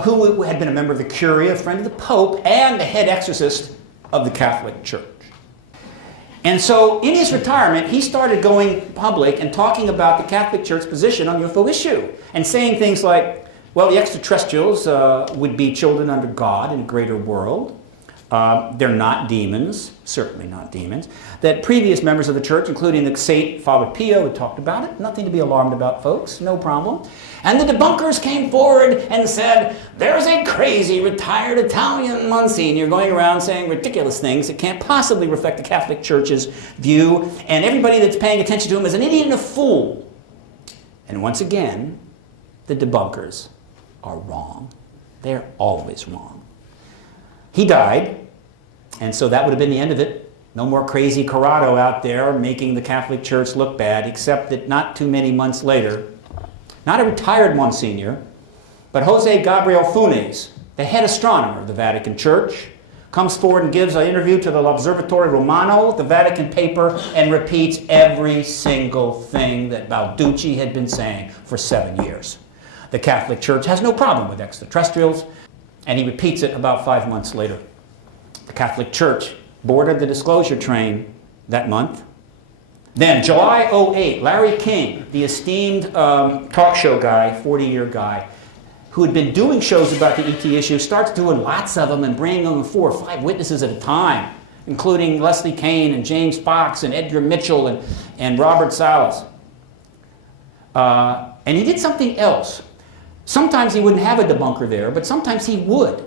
who had been a member of the Curia, a friend of the Pope, and the head exorcist of the Catholic Church. And so in his retirement, he started going public and talking about the Catholic Church position on the UFO issue, and saying things like, well, the extraterrestrials would be children under God in a greater world. They're not demons, certainly not demons. That previous members of the church, including the Saint Father Pio, had talked about it. Nothing to be alarmed about, folks, no problem. And the debunkers came forward and said, there's a crazy retired Italian Monsignor going around saying ridiculous things that can't possibly reflect the Catholic Church's view, and everybody that's paying attention to him is an idiot and a fool. And once again, the debunkers are wrong. They're always wrong. He died, and so that would have been the end of it. No more crazy Corrado out there making the Catholic Church look bad, except that not too many months later, not a retired Monsignor, but Jose Gabriel Funes, the head astronomer of the Vatican Church, comes forward and gives an interview to the L'Osservatore Romano, the Vatican paper, and repeats every single thing that Balducci had been saying for 7 years. The Catholic Church has no problem with extraterrestrials, and he repeats it about 5 months later. The Catholic Church boarded the disclosure train that month. Then, July 2008, Larry King, the esteemed talk show guy, 40-year guy, who had been doing shows about the ET issue, starts doing lots of them and bringing them 4 or 5 witnesses at a time, including Leslie Kean and James Fox and Edgar Mitchell and Robert Salas. And he did something else. Sometimes he wouldn't have a debunker there, but sometimes he would.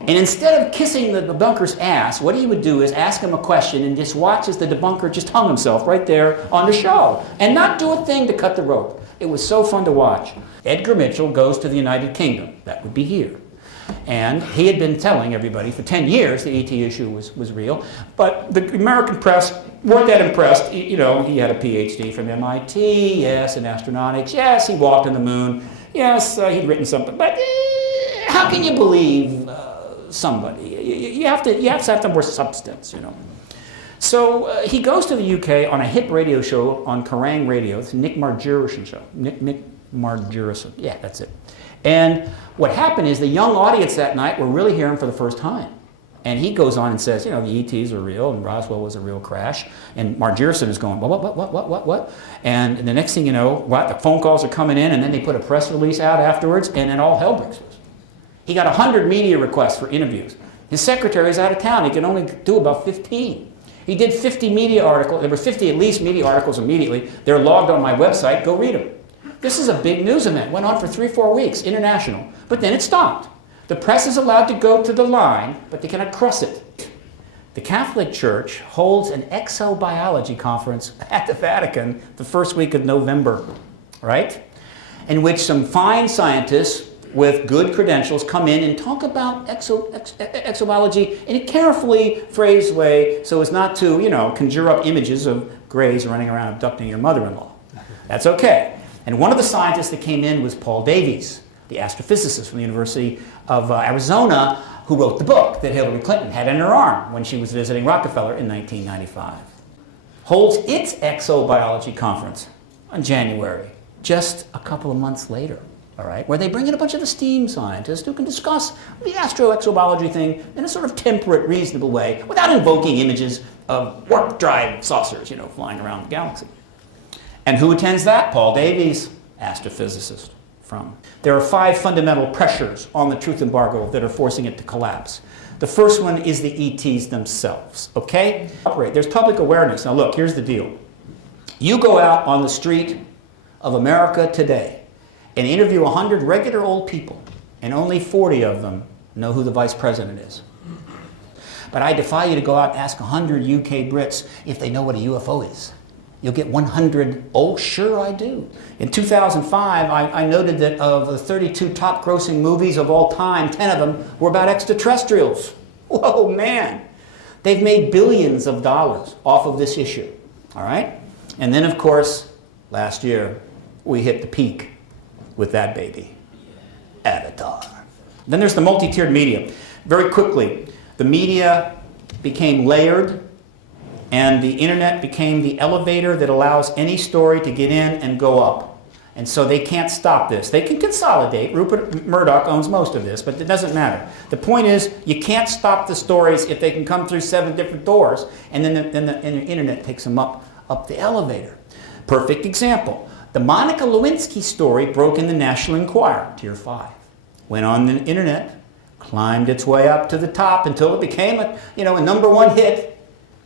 And instead of kissing the debunker's ass, what he would do is ask him a question and just watch as the debunker just hung himself right there on the show and not do a thing to cut the rope. It was so fun to watch. Edgar Mitchell goes to the United Kingdom. That would be here. And he had been telling everybody for 10 years the ET issue was real, but the American press weren't that impressed. You know, he had a PhD from MIT, yes, in astronautics, yes, he walked on the moon, yes, he'd written something, but how can you believe somebody? You have to have some more substance, you know. So he goes to the UK on a hit radio show on Kerrang Radio. It's Nick Margerison show. Nick Margerison. Yeah, that's it. And what happened is the young audience that night were really hearing for the first time. And he goes on and says, you know, the ETs are real and Roswell was a real crash. And Margerison is going, what? And the next thing you know, the phone calls are coming in, and then they put a press release out afterwards, and then all hell breaks loose. He got 100 media requests for interviews. His secretary's out of town. He can only do about 15. He did 50 media articles. There were 50 at least media articles immediately. They're logged on my website. Go read them. This is a big news event. Went on for 3-4 weeks, international. But then it stopped. The press is allowed to go to the line, but they cannot cross it. The Catholic Church holds an exobiology conference at the Vatican the first week of November, right? In which some fine scientists with good credentials come in and talk about exobiology in a carefully phrased way so as not to, you know, conjure up images of Greys running around abducting your mother-in-law. That's okay. And one of the scientists that came in was Paul Davies, the astrophysicist from the University of Arizona, who wrote the book that Hillary Clinton had in her arm when she was visiting Rockefeller in 1995. Holds its exobiology conference in January, just a couple of months later. All right, where they bring in a bunch of esteemed scientists who can discuss the astroexobiology thing in a sort of temperate, reasonable way without invoking images of warp-drive saucers, you know, flying around the galaxy. And who attends that? Paul Davies, astrophysicist from. There are 5 fundamental pressures on the truth embargo that are forcing it to collapse. The first one is the ETs themselves, okay? There's public awareness. Now look, here's the deal. You go out on the street of America today and interview 100 regular old people, and only 40 of them know who the vice president is. But I defy you to go out and ask 100 UK Brits if they know what a UFO is. You'll get 100, oh, sure I do. In 2005, I noted that of the 32 top grossing movies of all time, 10 of them were about extraterrestrials. Whoa, man. They've made billions of dollars off of this issue, all right? And then, of course, last year, we hit the peak with that baby, Avatar. Then there's the multi-tiered media. Very quickly, the media became layered, and the internet became the elevator that allows any story to get in and go up. And so they can't stop this. They can consolidate. Rupert Murdoch owns most of this, but it doesn't matter. The point is, you can't stop the stories if they can come through 7 different doors, and then the internet takes them up the elevator. Perfect example. The Monica Lewinsky story broke in the National Enquirer, Tier 5. Went on the internet, climbed its way up to the top until it became a #1 hit.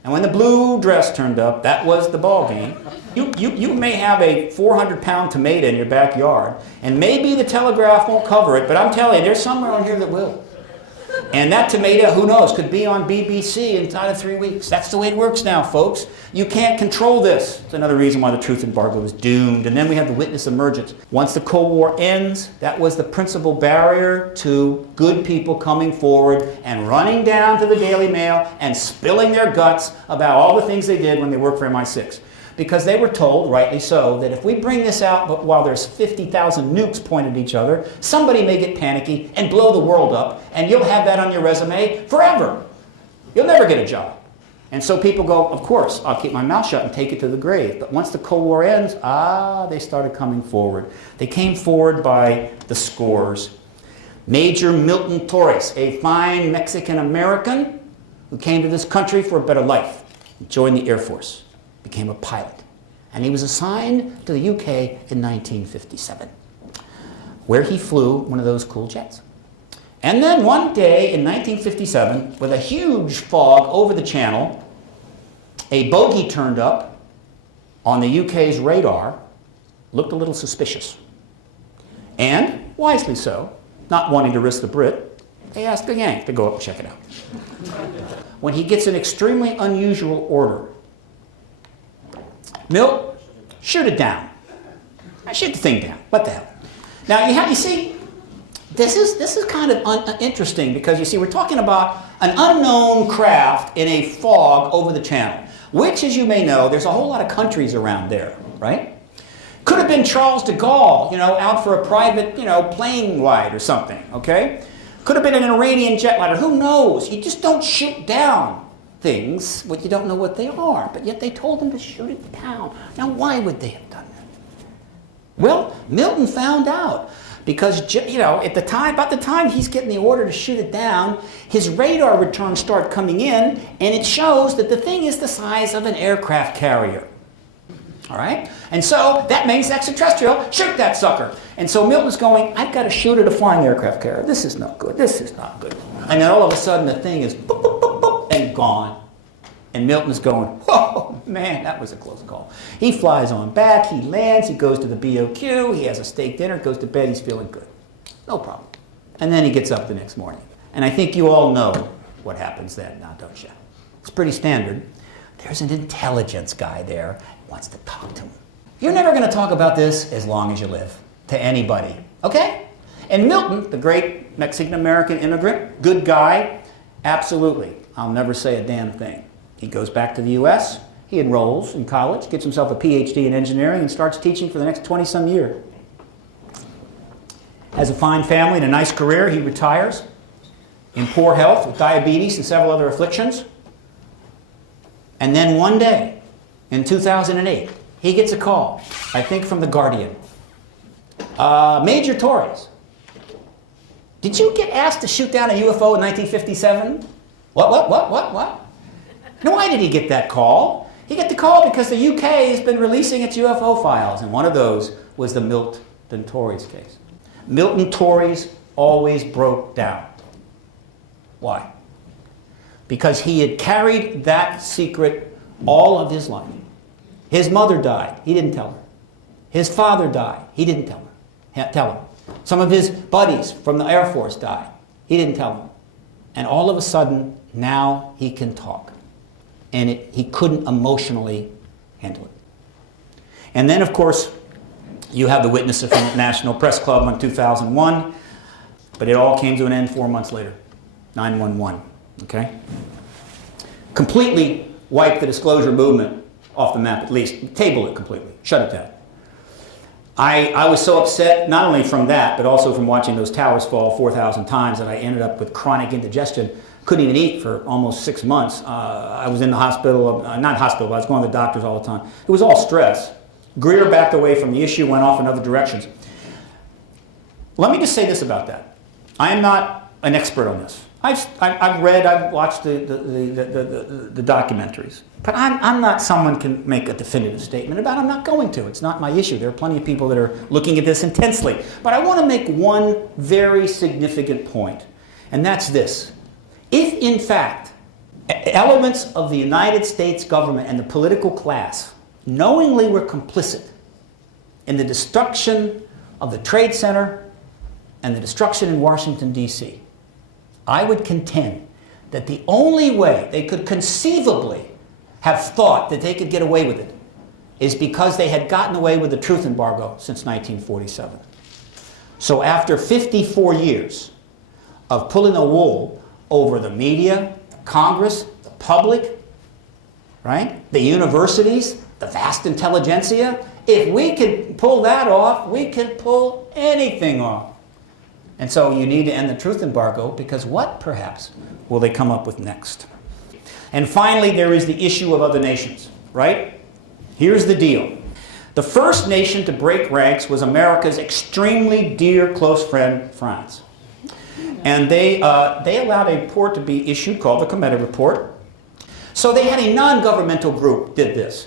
And when the blue dress turned up, that was the ball game. You may have a 400-pound tomato in your backyard, and maybe the Telegraph won't cover it, but I'm telling you, there's somewhere on here that will. And that tomato, who knows, could be on BBC inside of 3 weeks. That's the way it works now, folks. You can't control this. It's another reason why the truth embargo is doomed. And then we have the witness emergence. Once the Cold War ends, that was the principal barrier to good people coming forward and running down to the Daily Mail and spilling their guts about all the things they did when they worked for MI6. because they were told, rightly so, that if we bring this out but while there's 50,000 nukes pointed at each other, somebody may get panicky and blow the world up, and you'll have that on your resume forever. You'll never get a job. And so people go, of course, I'll keep my mouth shut and take it to the grave. But once the Cold War ends, they started coming forward. They came forward by the scores. Major Milton Torres, a fine Mexican-American who came to this country for a better life, joined the Air Force, became a pilot. And he was assigned to the UK in 1957, where he flew one of those cool jets. And then one day in 1957, with a huge fog over the channel, a bogey turned up on the UK's radar, looked a little suspicious. And, wisely so, not wanting to risk the Brit, they asked the Yank to go up and check it out. When he gets an extremely unusual order, Milt, shoot it down. Shoot the thing down. What the hell? Now, you see, this is kind of interesting because, you see, we're talking about an unknown craft in a fog over the channel, which, as you may know, there's a whole lot of countries around there, right? Could have been Charles de Gaulle, out for a private, plane ride or something, okay? Could have been an Iranian jet liner. Who knows? You just don't shoot down things when you don't know what they are. But yet they told him to shoot it down. Now, why would they have done that? Well, Milton found out. Because, about the time he's getting the order to shoot it down, his radar returns start coming in, and it shows that the thing is the size of an aircraft carrier. All right? And so that means extraterrestrial, shoot that sucker. And so Milton's going, I've got to shoot at a flying aircraft carrier. This is not good. This is not good. And then all of a sudden the thing is boop, boop, boop, boop, and gone. And Milton's going, whoa, man, that was a close call. He flies on back, he lands, he goes to the BOQ, he has a steak dinner, goes to bed, he's feeling good. No problem. And then he gets up the next morning. And I think you all know what happens then, now don't you? It's pretty standard. There's an intelligence guy there who wants to talk to him. You're never going to talk about this as long as you live, to anybody, okay? And Milton, the great Mexican-American immigrant, good guy, absolutely. I'll never say a damn thing. He goes back to the U.S., he enrolls in college, gets himself a PhD in engineering, and starts teaching for the next 20-some years. Has a fine family and a nice career. He retires in poor health with diabetes and several other afflictions. And then one day, in 2008, he gets a call, I think from The Guardian. Major Torres, did you get asked to shoot down a UFO in 1957? What? Now, why did he get that call? He got the call because the UK has been releasing its UFO files, and one of those was the Milton Torres case. Milton Torres always broke down. Why? Because he had carried that secret all of his life. His mother died. He didn't tell her. His father died. He didn't tell her. Some of his buddies from the Air Force died. He didn't tell them. And all of a sudden, now he can talk. And he couldn't emotionally handle it. And then, of course, you have the witnesses from the National Press Club in 2001, but it all came to an end 4 months later, 9/11, okay? Completely wiped the disclosure movement off the map, at least. Table it completely, shut it down. I was so upset, not only from that, but also from watching those towers fall 4,000 times, that I ended up with chronic indigestion. Couldn't even eat for almost 6 months. I was in the hospital, not hospital, but I was going to the doctors all the time. It was all stress. Greer backed away from the issue, went off in other directions. Let me just say this about that. I am not an expert on this. I've read, I've watched the documentaries. But I'm not someone can make a definitive statement about it. I'm not going to. It's not my issue. There are plenty of people that are looking at this intensely. But I want to make one very significant point, and that's this. If, in fact, elements of the United States government and the political class knowingly were complicit in the destruction of the Trade Center and the destruction in Washington, D.C., I would contend that the only way they could conceivably have thought that they could get away with it is because they had gotten away with the truth embargo since 1947. So after 54 years of pulling the wool over the media, Congress, the public, right? The universities, the vast intelligentsia. If we could pull that off, we could pull anything off. And so you need to end the truth embargo, because what, perhaps, will they come up with next? And finally, there is the issue of other nations, right? Here's the deal. The first nation to break ranks was America's extremely dear close friend, France. And they allowed a report to be issued called the Cometa Report. So they had a non-governmental group did this.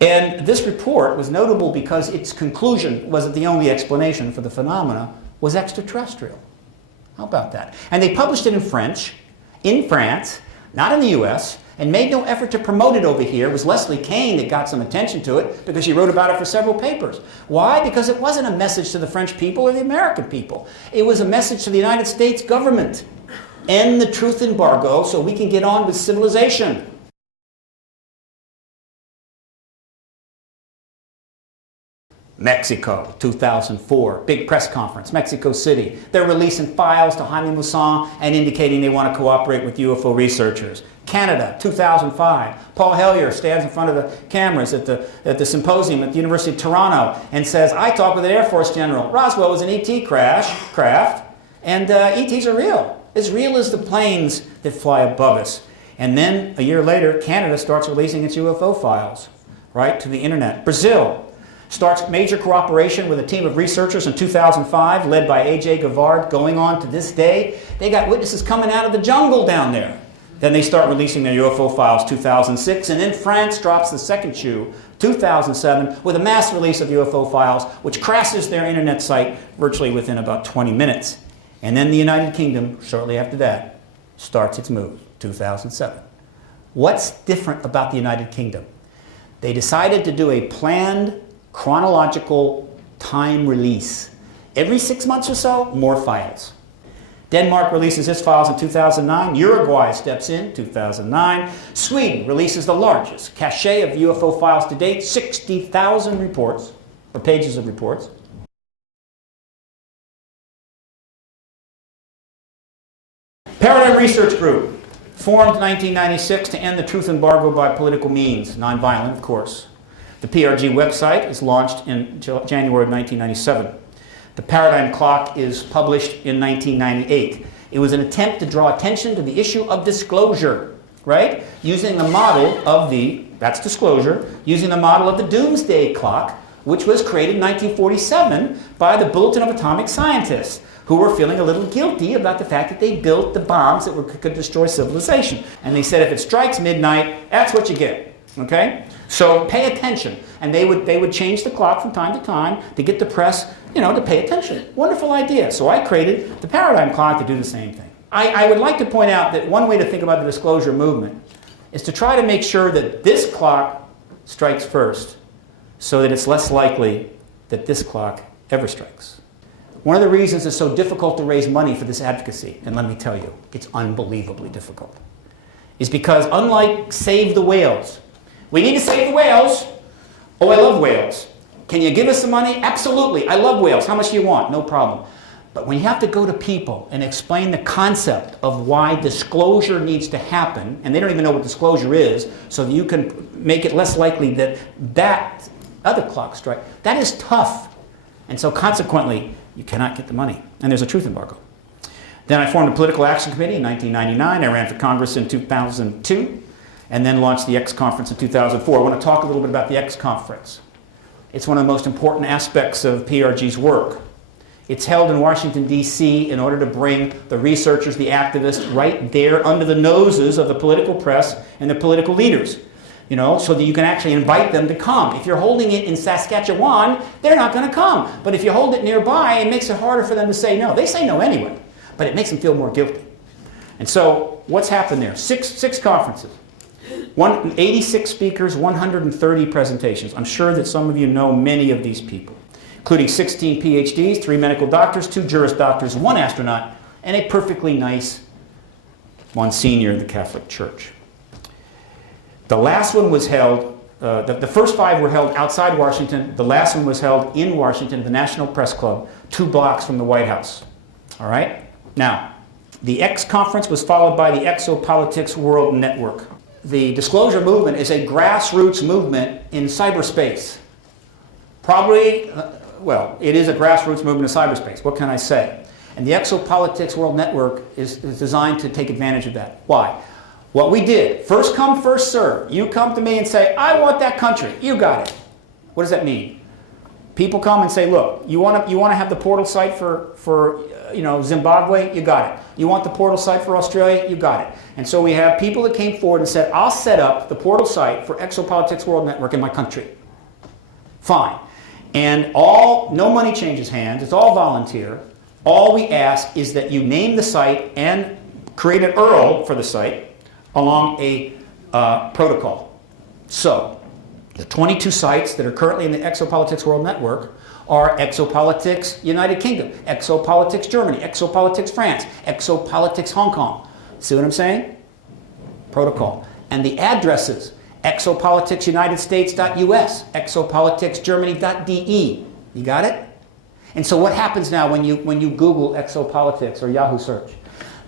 And this report was notable because its conclusion was that the only explanation for the phenomena was extraterrestrial. How about that? And they published it in French, in France, not in the US, and made no effort to promote it over here. It was Leslie Kean that got some attention to it because she wrote about it for several papers. Why? Because it wasn't a message to the French people or the American people. It was a message to the United States government. End the truth embargo so we can get on with civilization. Mexico, 2004, big press conference, Mexico City. They're releasing files to Jaime Maussan and indicating they want to cooperate with UFO researchers. Canada, 2005, Paul Hellyer stands in front of the cameras at the symposium at the University of Toronto and says, I talked with an Air Force general. Roswell was an ET craft, and ETs are real. As real as the planes that fly above us. And then, a year later, Canada starts releasing its UFO files, right, to the internet. Brazil starts major cooperation with a team of researchers in 2005, led by A.J. Gavard, going on to this day. They got witnesses coming out of the jungle down there. Then they start releasing their UFO files 2006, and then France drops the second shoe, 2007, with a mass release of UFO files, which crashes their internet site virtually within about 20 minutes. And then the United Kingdom, shortly after that, starts its move, 2007. What's different about the United Kingdom? They decided to do a planned chronological time release. Every 6 months or so, more files. Denmark releases its files in 2009. Uruguay steps in, 2009. Sweden releases the largest cache of UFO files to date, 60,000 reports, or pages of reports. Paradigm Research Group, formed 1996 to end the truth embargo by political means, nonviolent, of course. The PRG website is launched in January of 1997. The Paradigm Clock is published in 1998. It was an attempt to draw attention to the issue of disclosure, right? Using the model of that's disclosure, using the model of the Doomsday Clock, which was created in 1947 by the Bulletin of Atomic Scientists, who were feeling a little guilty about the fact that they built the bombs that could destroy civilization. And they said if it strikes midnight, that's what you get, okay? So pay attention. And they would change the clock from time to time to get the press, to pay attention. Wonderful idea. So I created the Paradigm Clock to do the same thing. I would like to point out that one way to think about the disclosure movement is to try to make sure that this clock strikes first so that it's less likely that this clock ever strikes. One of the reasons it's so difficult to raise money for this advocacy, and let me tell you, it's unbelievably difficult, is because unlike Save the Whales, we need to save the whales. Oh, I love whales. Can you give us some money? Absolutely. I love whales. How much do you want? No problem. But when you have to go to people and explain the concept of why disclosure needs to happen, and they don't even know what disclosure is, so that you can make it less likely that that other clock strike, that is tough. And so consequently, you cannot get the money. And there's a truth embargo. Then I formed a political action committee in 1999. I ran for Congress in 2002. And then launched the X Conference in 2004. I want to talk a little bit about the X Conference. It's one of the most important aspects of PRG's work. It's held in Washington, D.C. in order to bring the researchers, the activists, right there under the noses of the political press and the political leaders, so that you can actually invite them to come. If you're holding it in Saskatchewan, they're not going to come. But if you hold it nearby, it makes it harder for them to say no. They say no anyway, but it makes them feel more guilty. And so what's happened there? Six conferences. 86 speakers, 130 presentations. I'm sure that some of you know many of these people, including 16 PhDs, 3 medical doctors, 2 Juris Doctors, 1 astronaut, and a perfectly nice Monsignor in the Catholic Church. The last one was held, the first 5 were held outside Washington. The last one was held in Washington at the National Press Club, 2 blocks from the White House. All right? Now, the X Conference was followed by the Exopolitics World Network. the disclosure movement is a grassroots movement in cyberspace. Probably, well, it is a grassroots movement in cyberspace. What can I say? And the Exopolitics World Network is designed to take advantage of that. Why? What we did, first come, first serve. You come to me and say, I want that country. You got it. What does that mean? People come and say, look, you want to have the portal site for Zimbabwe? You got it. You want the portal site for Australia? You got it. And so we have people that came forward and said, I'll set up the portal site for Exopolitics World Network in my country. Fine. And no money changes hands. It's all volunteer. All we ask is that you name the site and create an URL for the site along a protocol. So, the 22 sites that are currently in the Exopolitics World Network are Exopolitics United Kingdom, Exopolitics Germany, Exopolitics France, Exopolitics Hong Kong. See what I'm saying? Protocol. And the addresses, exopoliticsunitedstates.us, exopoliticsgermany.de. You got it? And so what happens now when you Google exopolitics or Yahoo search?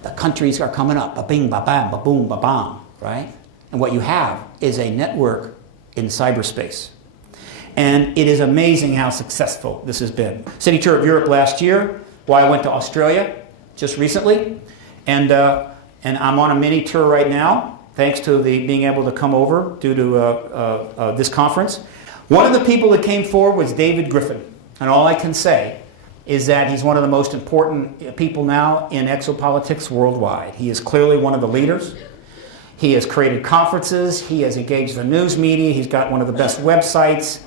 The countries are coming up, ba-bing, ba-bam, ba-boom, ba-bam, right? And what you have is a network in cyberspace. And it is amazing how successful this has been. City tour of Europe last year, while I went to Australia just recently, and I'm on a mini tour right now, thanks to being able to come over due to this conference. One of the people that came forward was David Griffin, and all I can say is that he's one of the most important people now in exopolitics worldwide. He is clearly one of the leaders. He has created conferences, he has engaged the news media, he's got one of the best websites.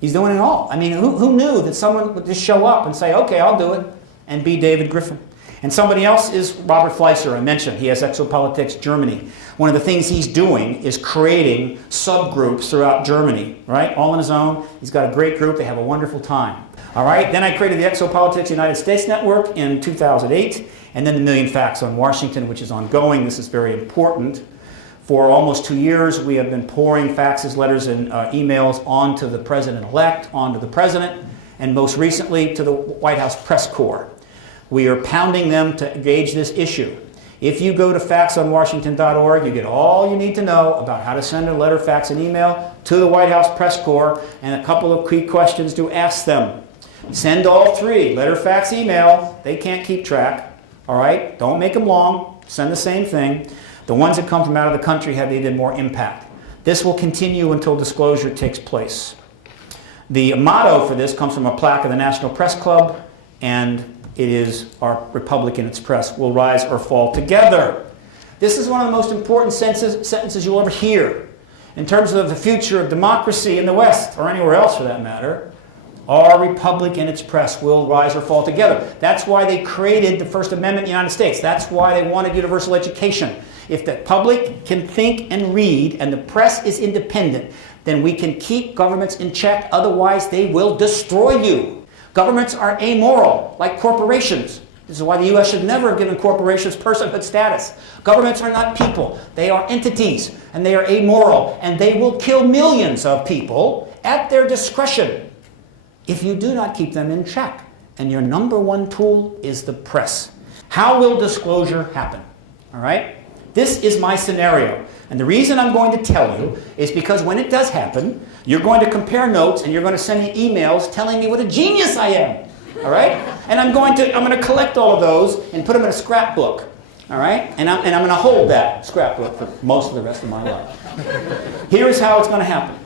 He's doing it all. I mean, who knew that someone would just show up and say, okay, I'll do it, and be David Griffin. And somebody else is Robert Fleischer, I mentioned. He has Exopolitics Germany. One of the things he's doing is creating subgroups throughout Germany, right? All on his own. He's got a great group. They have a wonderful time. All right, then I created the Exopolitics United States Network in 2008, and then the Million Facts on Washington, which is ongoing. This is very important. For almost 2 years, we have been pouring faxes, letters, and emails onto the president-elect, onto the president, and most recently to the White House press corps. We are pounding them to engage this issue. If you go to faxonwashington.org, you get all you need to know about how to send a letter, fax, and email to the White House press corps, and a couple of key questions to ask them. Send all three, letter, fax, email. They can't keep track. All right? Don't make them long. Send the same thing. The ones that come from out of the country have even more impact. This will continue until disclosure takes place. The motto for this comes from a plaque of the National Press Club, and it is, our republic and its press will rise or fall together. This is one of the most important sentences you'll ever hear in terms of the future of democracy in the West, or anywhere else for that matter. Our republic and its press will rise or fall together. That's why they created the First Amendment in the United States. That's why they wanted universal education. If the public can think and read and the press is independent, then we can keep governments in check. Otherwise, they will destroy you. Governments are amoral, like corporations. This is why the U.S. should never have given corporations personhood status. Governments are not people. They are entities, and they are amoral, and they will kill millions of people at their discretion if you do not keep them in check. And your number one tool is the press. How will disclosure happen? All right? This is my scenario. And the reason I'm going to tell you is because when it does happen, you're going to compare notes and you're going to send me emails telling me what a genius I am. All right? And I'm going to collect all of those and put them in a scrapbook. All right? And I'm going to hold that scrapbook for most of the rest of my life. Here is how it's going to happen.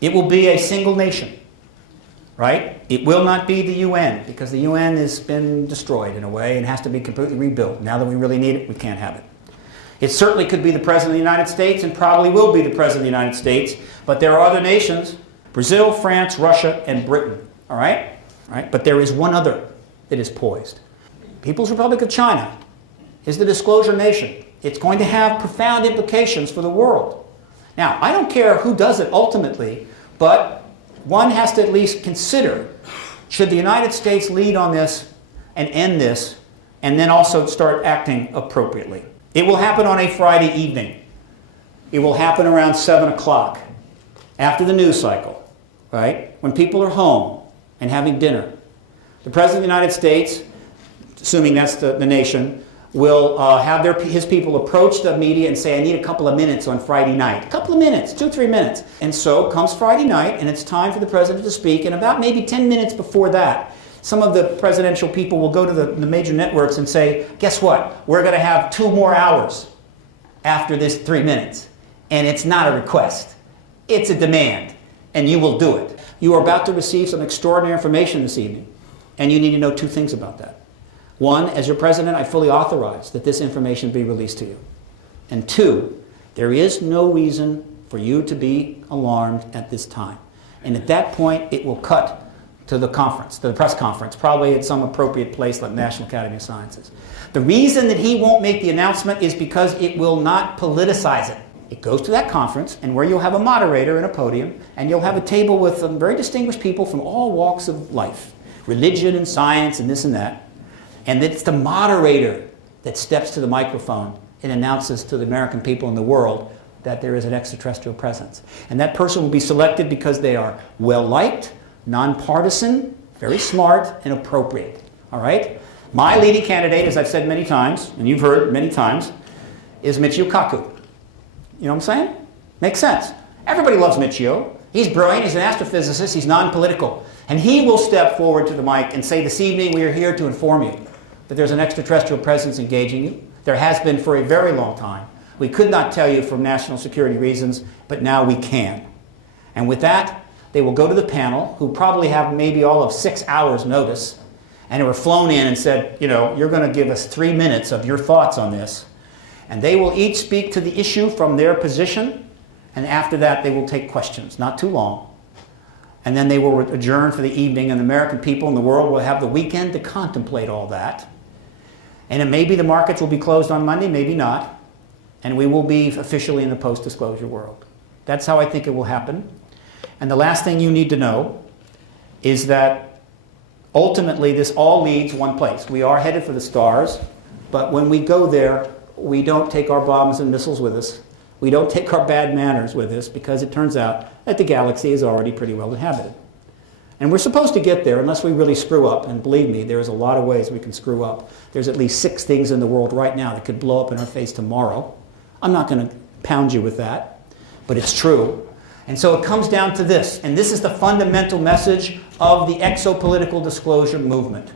It will be a single nation. Right? It will not be the UN, because the UN has been destroyed in a way and has to be completely rebuilt. Now that we really need it, we can't have it. It certainly could be the President of the United States, and probably will be the President of the United States, but there are other nations, Brazil, France, Russia, and Britain. All right? All right? But there is one other that is poised. People's Republic of China is the disclosure nation. It's going to have profound implications for the world. Now, I don't care who does it ultimately, but one has to at least consider, should the United States lead on this and end this, and then also start acting appropriately? It will happen on a Friday evening. It will happen around 7 o'clock, after the news cycle, right? When people are home and having dinner. The President of the United States, assuming that's the nation, will have his people approach the media and say, I need a couple of minutes on Friday night. A couple of minutes, 2-3 minutes. And so comes Friday night, and it's time for the president to speak, and about maybe 10 minutes before that, some of the presidential people will go to the major networks and say, guess what? We're going to have 2 more hours after this 3 minutes. And it's not a request. It's a demand. And you will do it. You are about to receive some extraordinary information this evening. And you need to know 2 things about that. 1, as your president, I fully authorize that this information be released to you. And 2, there is no reason for you to be alarmed at this time. And at that point, it will cut to the conference, to the press conference, probably at some appropriate place like National Academy of Sciences. The reason that he won't make the announcement is because it will not politicize it. It goes to that conference, and where you'll have a moderator and a podium, and you'll have a table with some very distinguished people from all walks of life, religion and science and this and that. And it's the moderator that steps to the microphone and announces to the American people in the world that there is an extraterrestrial presence. And that person will be selected because they are well-liked, nonpartisan, very smart, and appropriate. All right? My leading candidate, as I've said many times, and you've heard many times, is Michio Kaku. You know what I'm saying? Makes sense. Everybody loves Michio. He's brilliant. He's an astrophysicist. He's non-political. And he will step forward to the mic and say, this evening we are here to inform you that there's an extraterrestrial presence engaging you. There has been for a very long time. We could not tell you for national security reasons, but now we can. And with that, they will go to the panel, who probably have maybe all of 6 hours notice, and were flown in and said, you know, you're going to give us 3 minutes of your thoughts on this. And they will each speak to the issue from their position, and after that they will take questions, not too long. And then they will adjourn for the evening, and the American people in the world will have the weekend to contemplate all that. And it may be the markets will be closed on Monday, maybe not, and we will be officially in the post-disclosure world. That's how I think it will happen. And the last thing you need to know is that ultimately this all leads one place. We are headed for the stars, but when we go there, we don't take our bombs and missiles with us. We don't take our bad manners with us, because it turns out that the galaxy is already pretty well inhabited. And we're supposed to get there unless we really screw up. And believe me, there's a lot of ways we can screw up. There's at least 6 things in the world right now that could blow up in our face tomorrow. I'm not going to pound you with that, but it's true. And so it comes down to this, and this is the fundamental message of the exopolitical disclosure movement.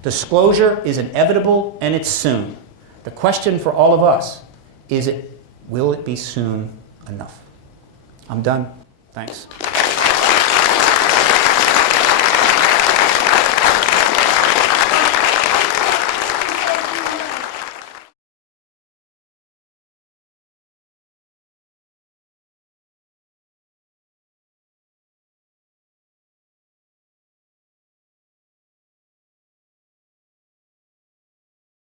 Disclosure is inevitable, and it's soon. The question for all of us is, will it be soon enough? I'm done. Thanks.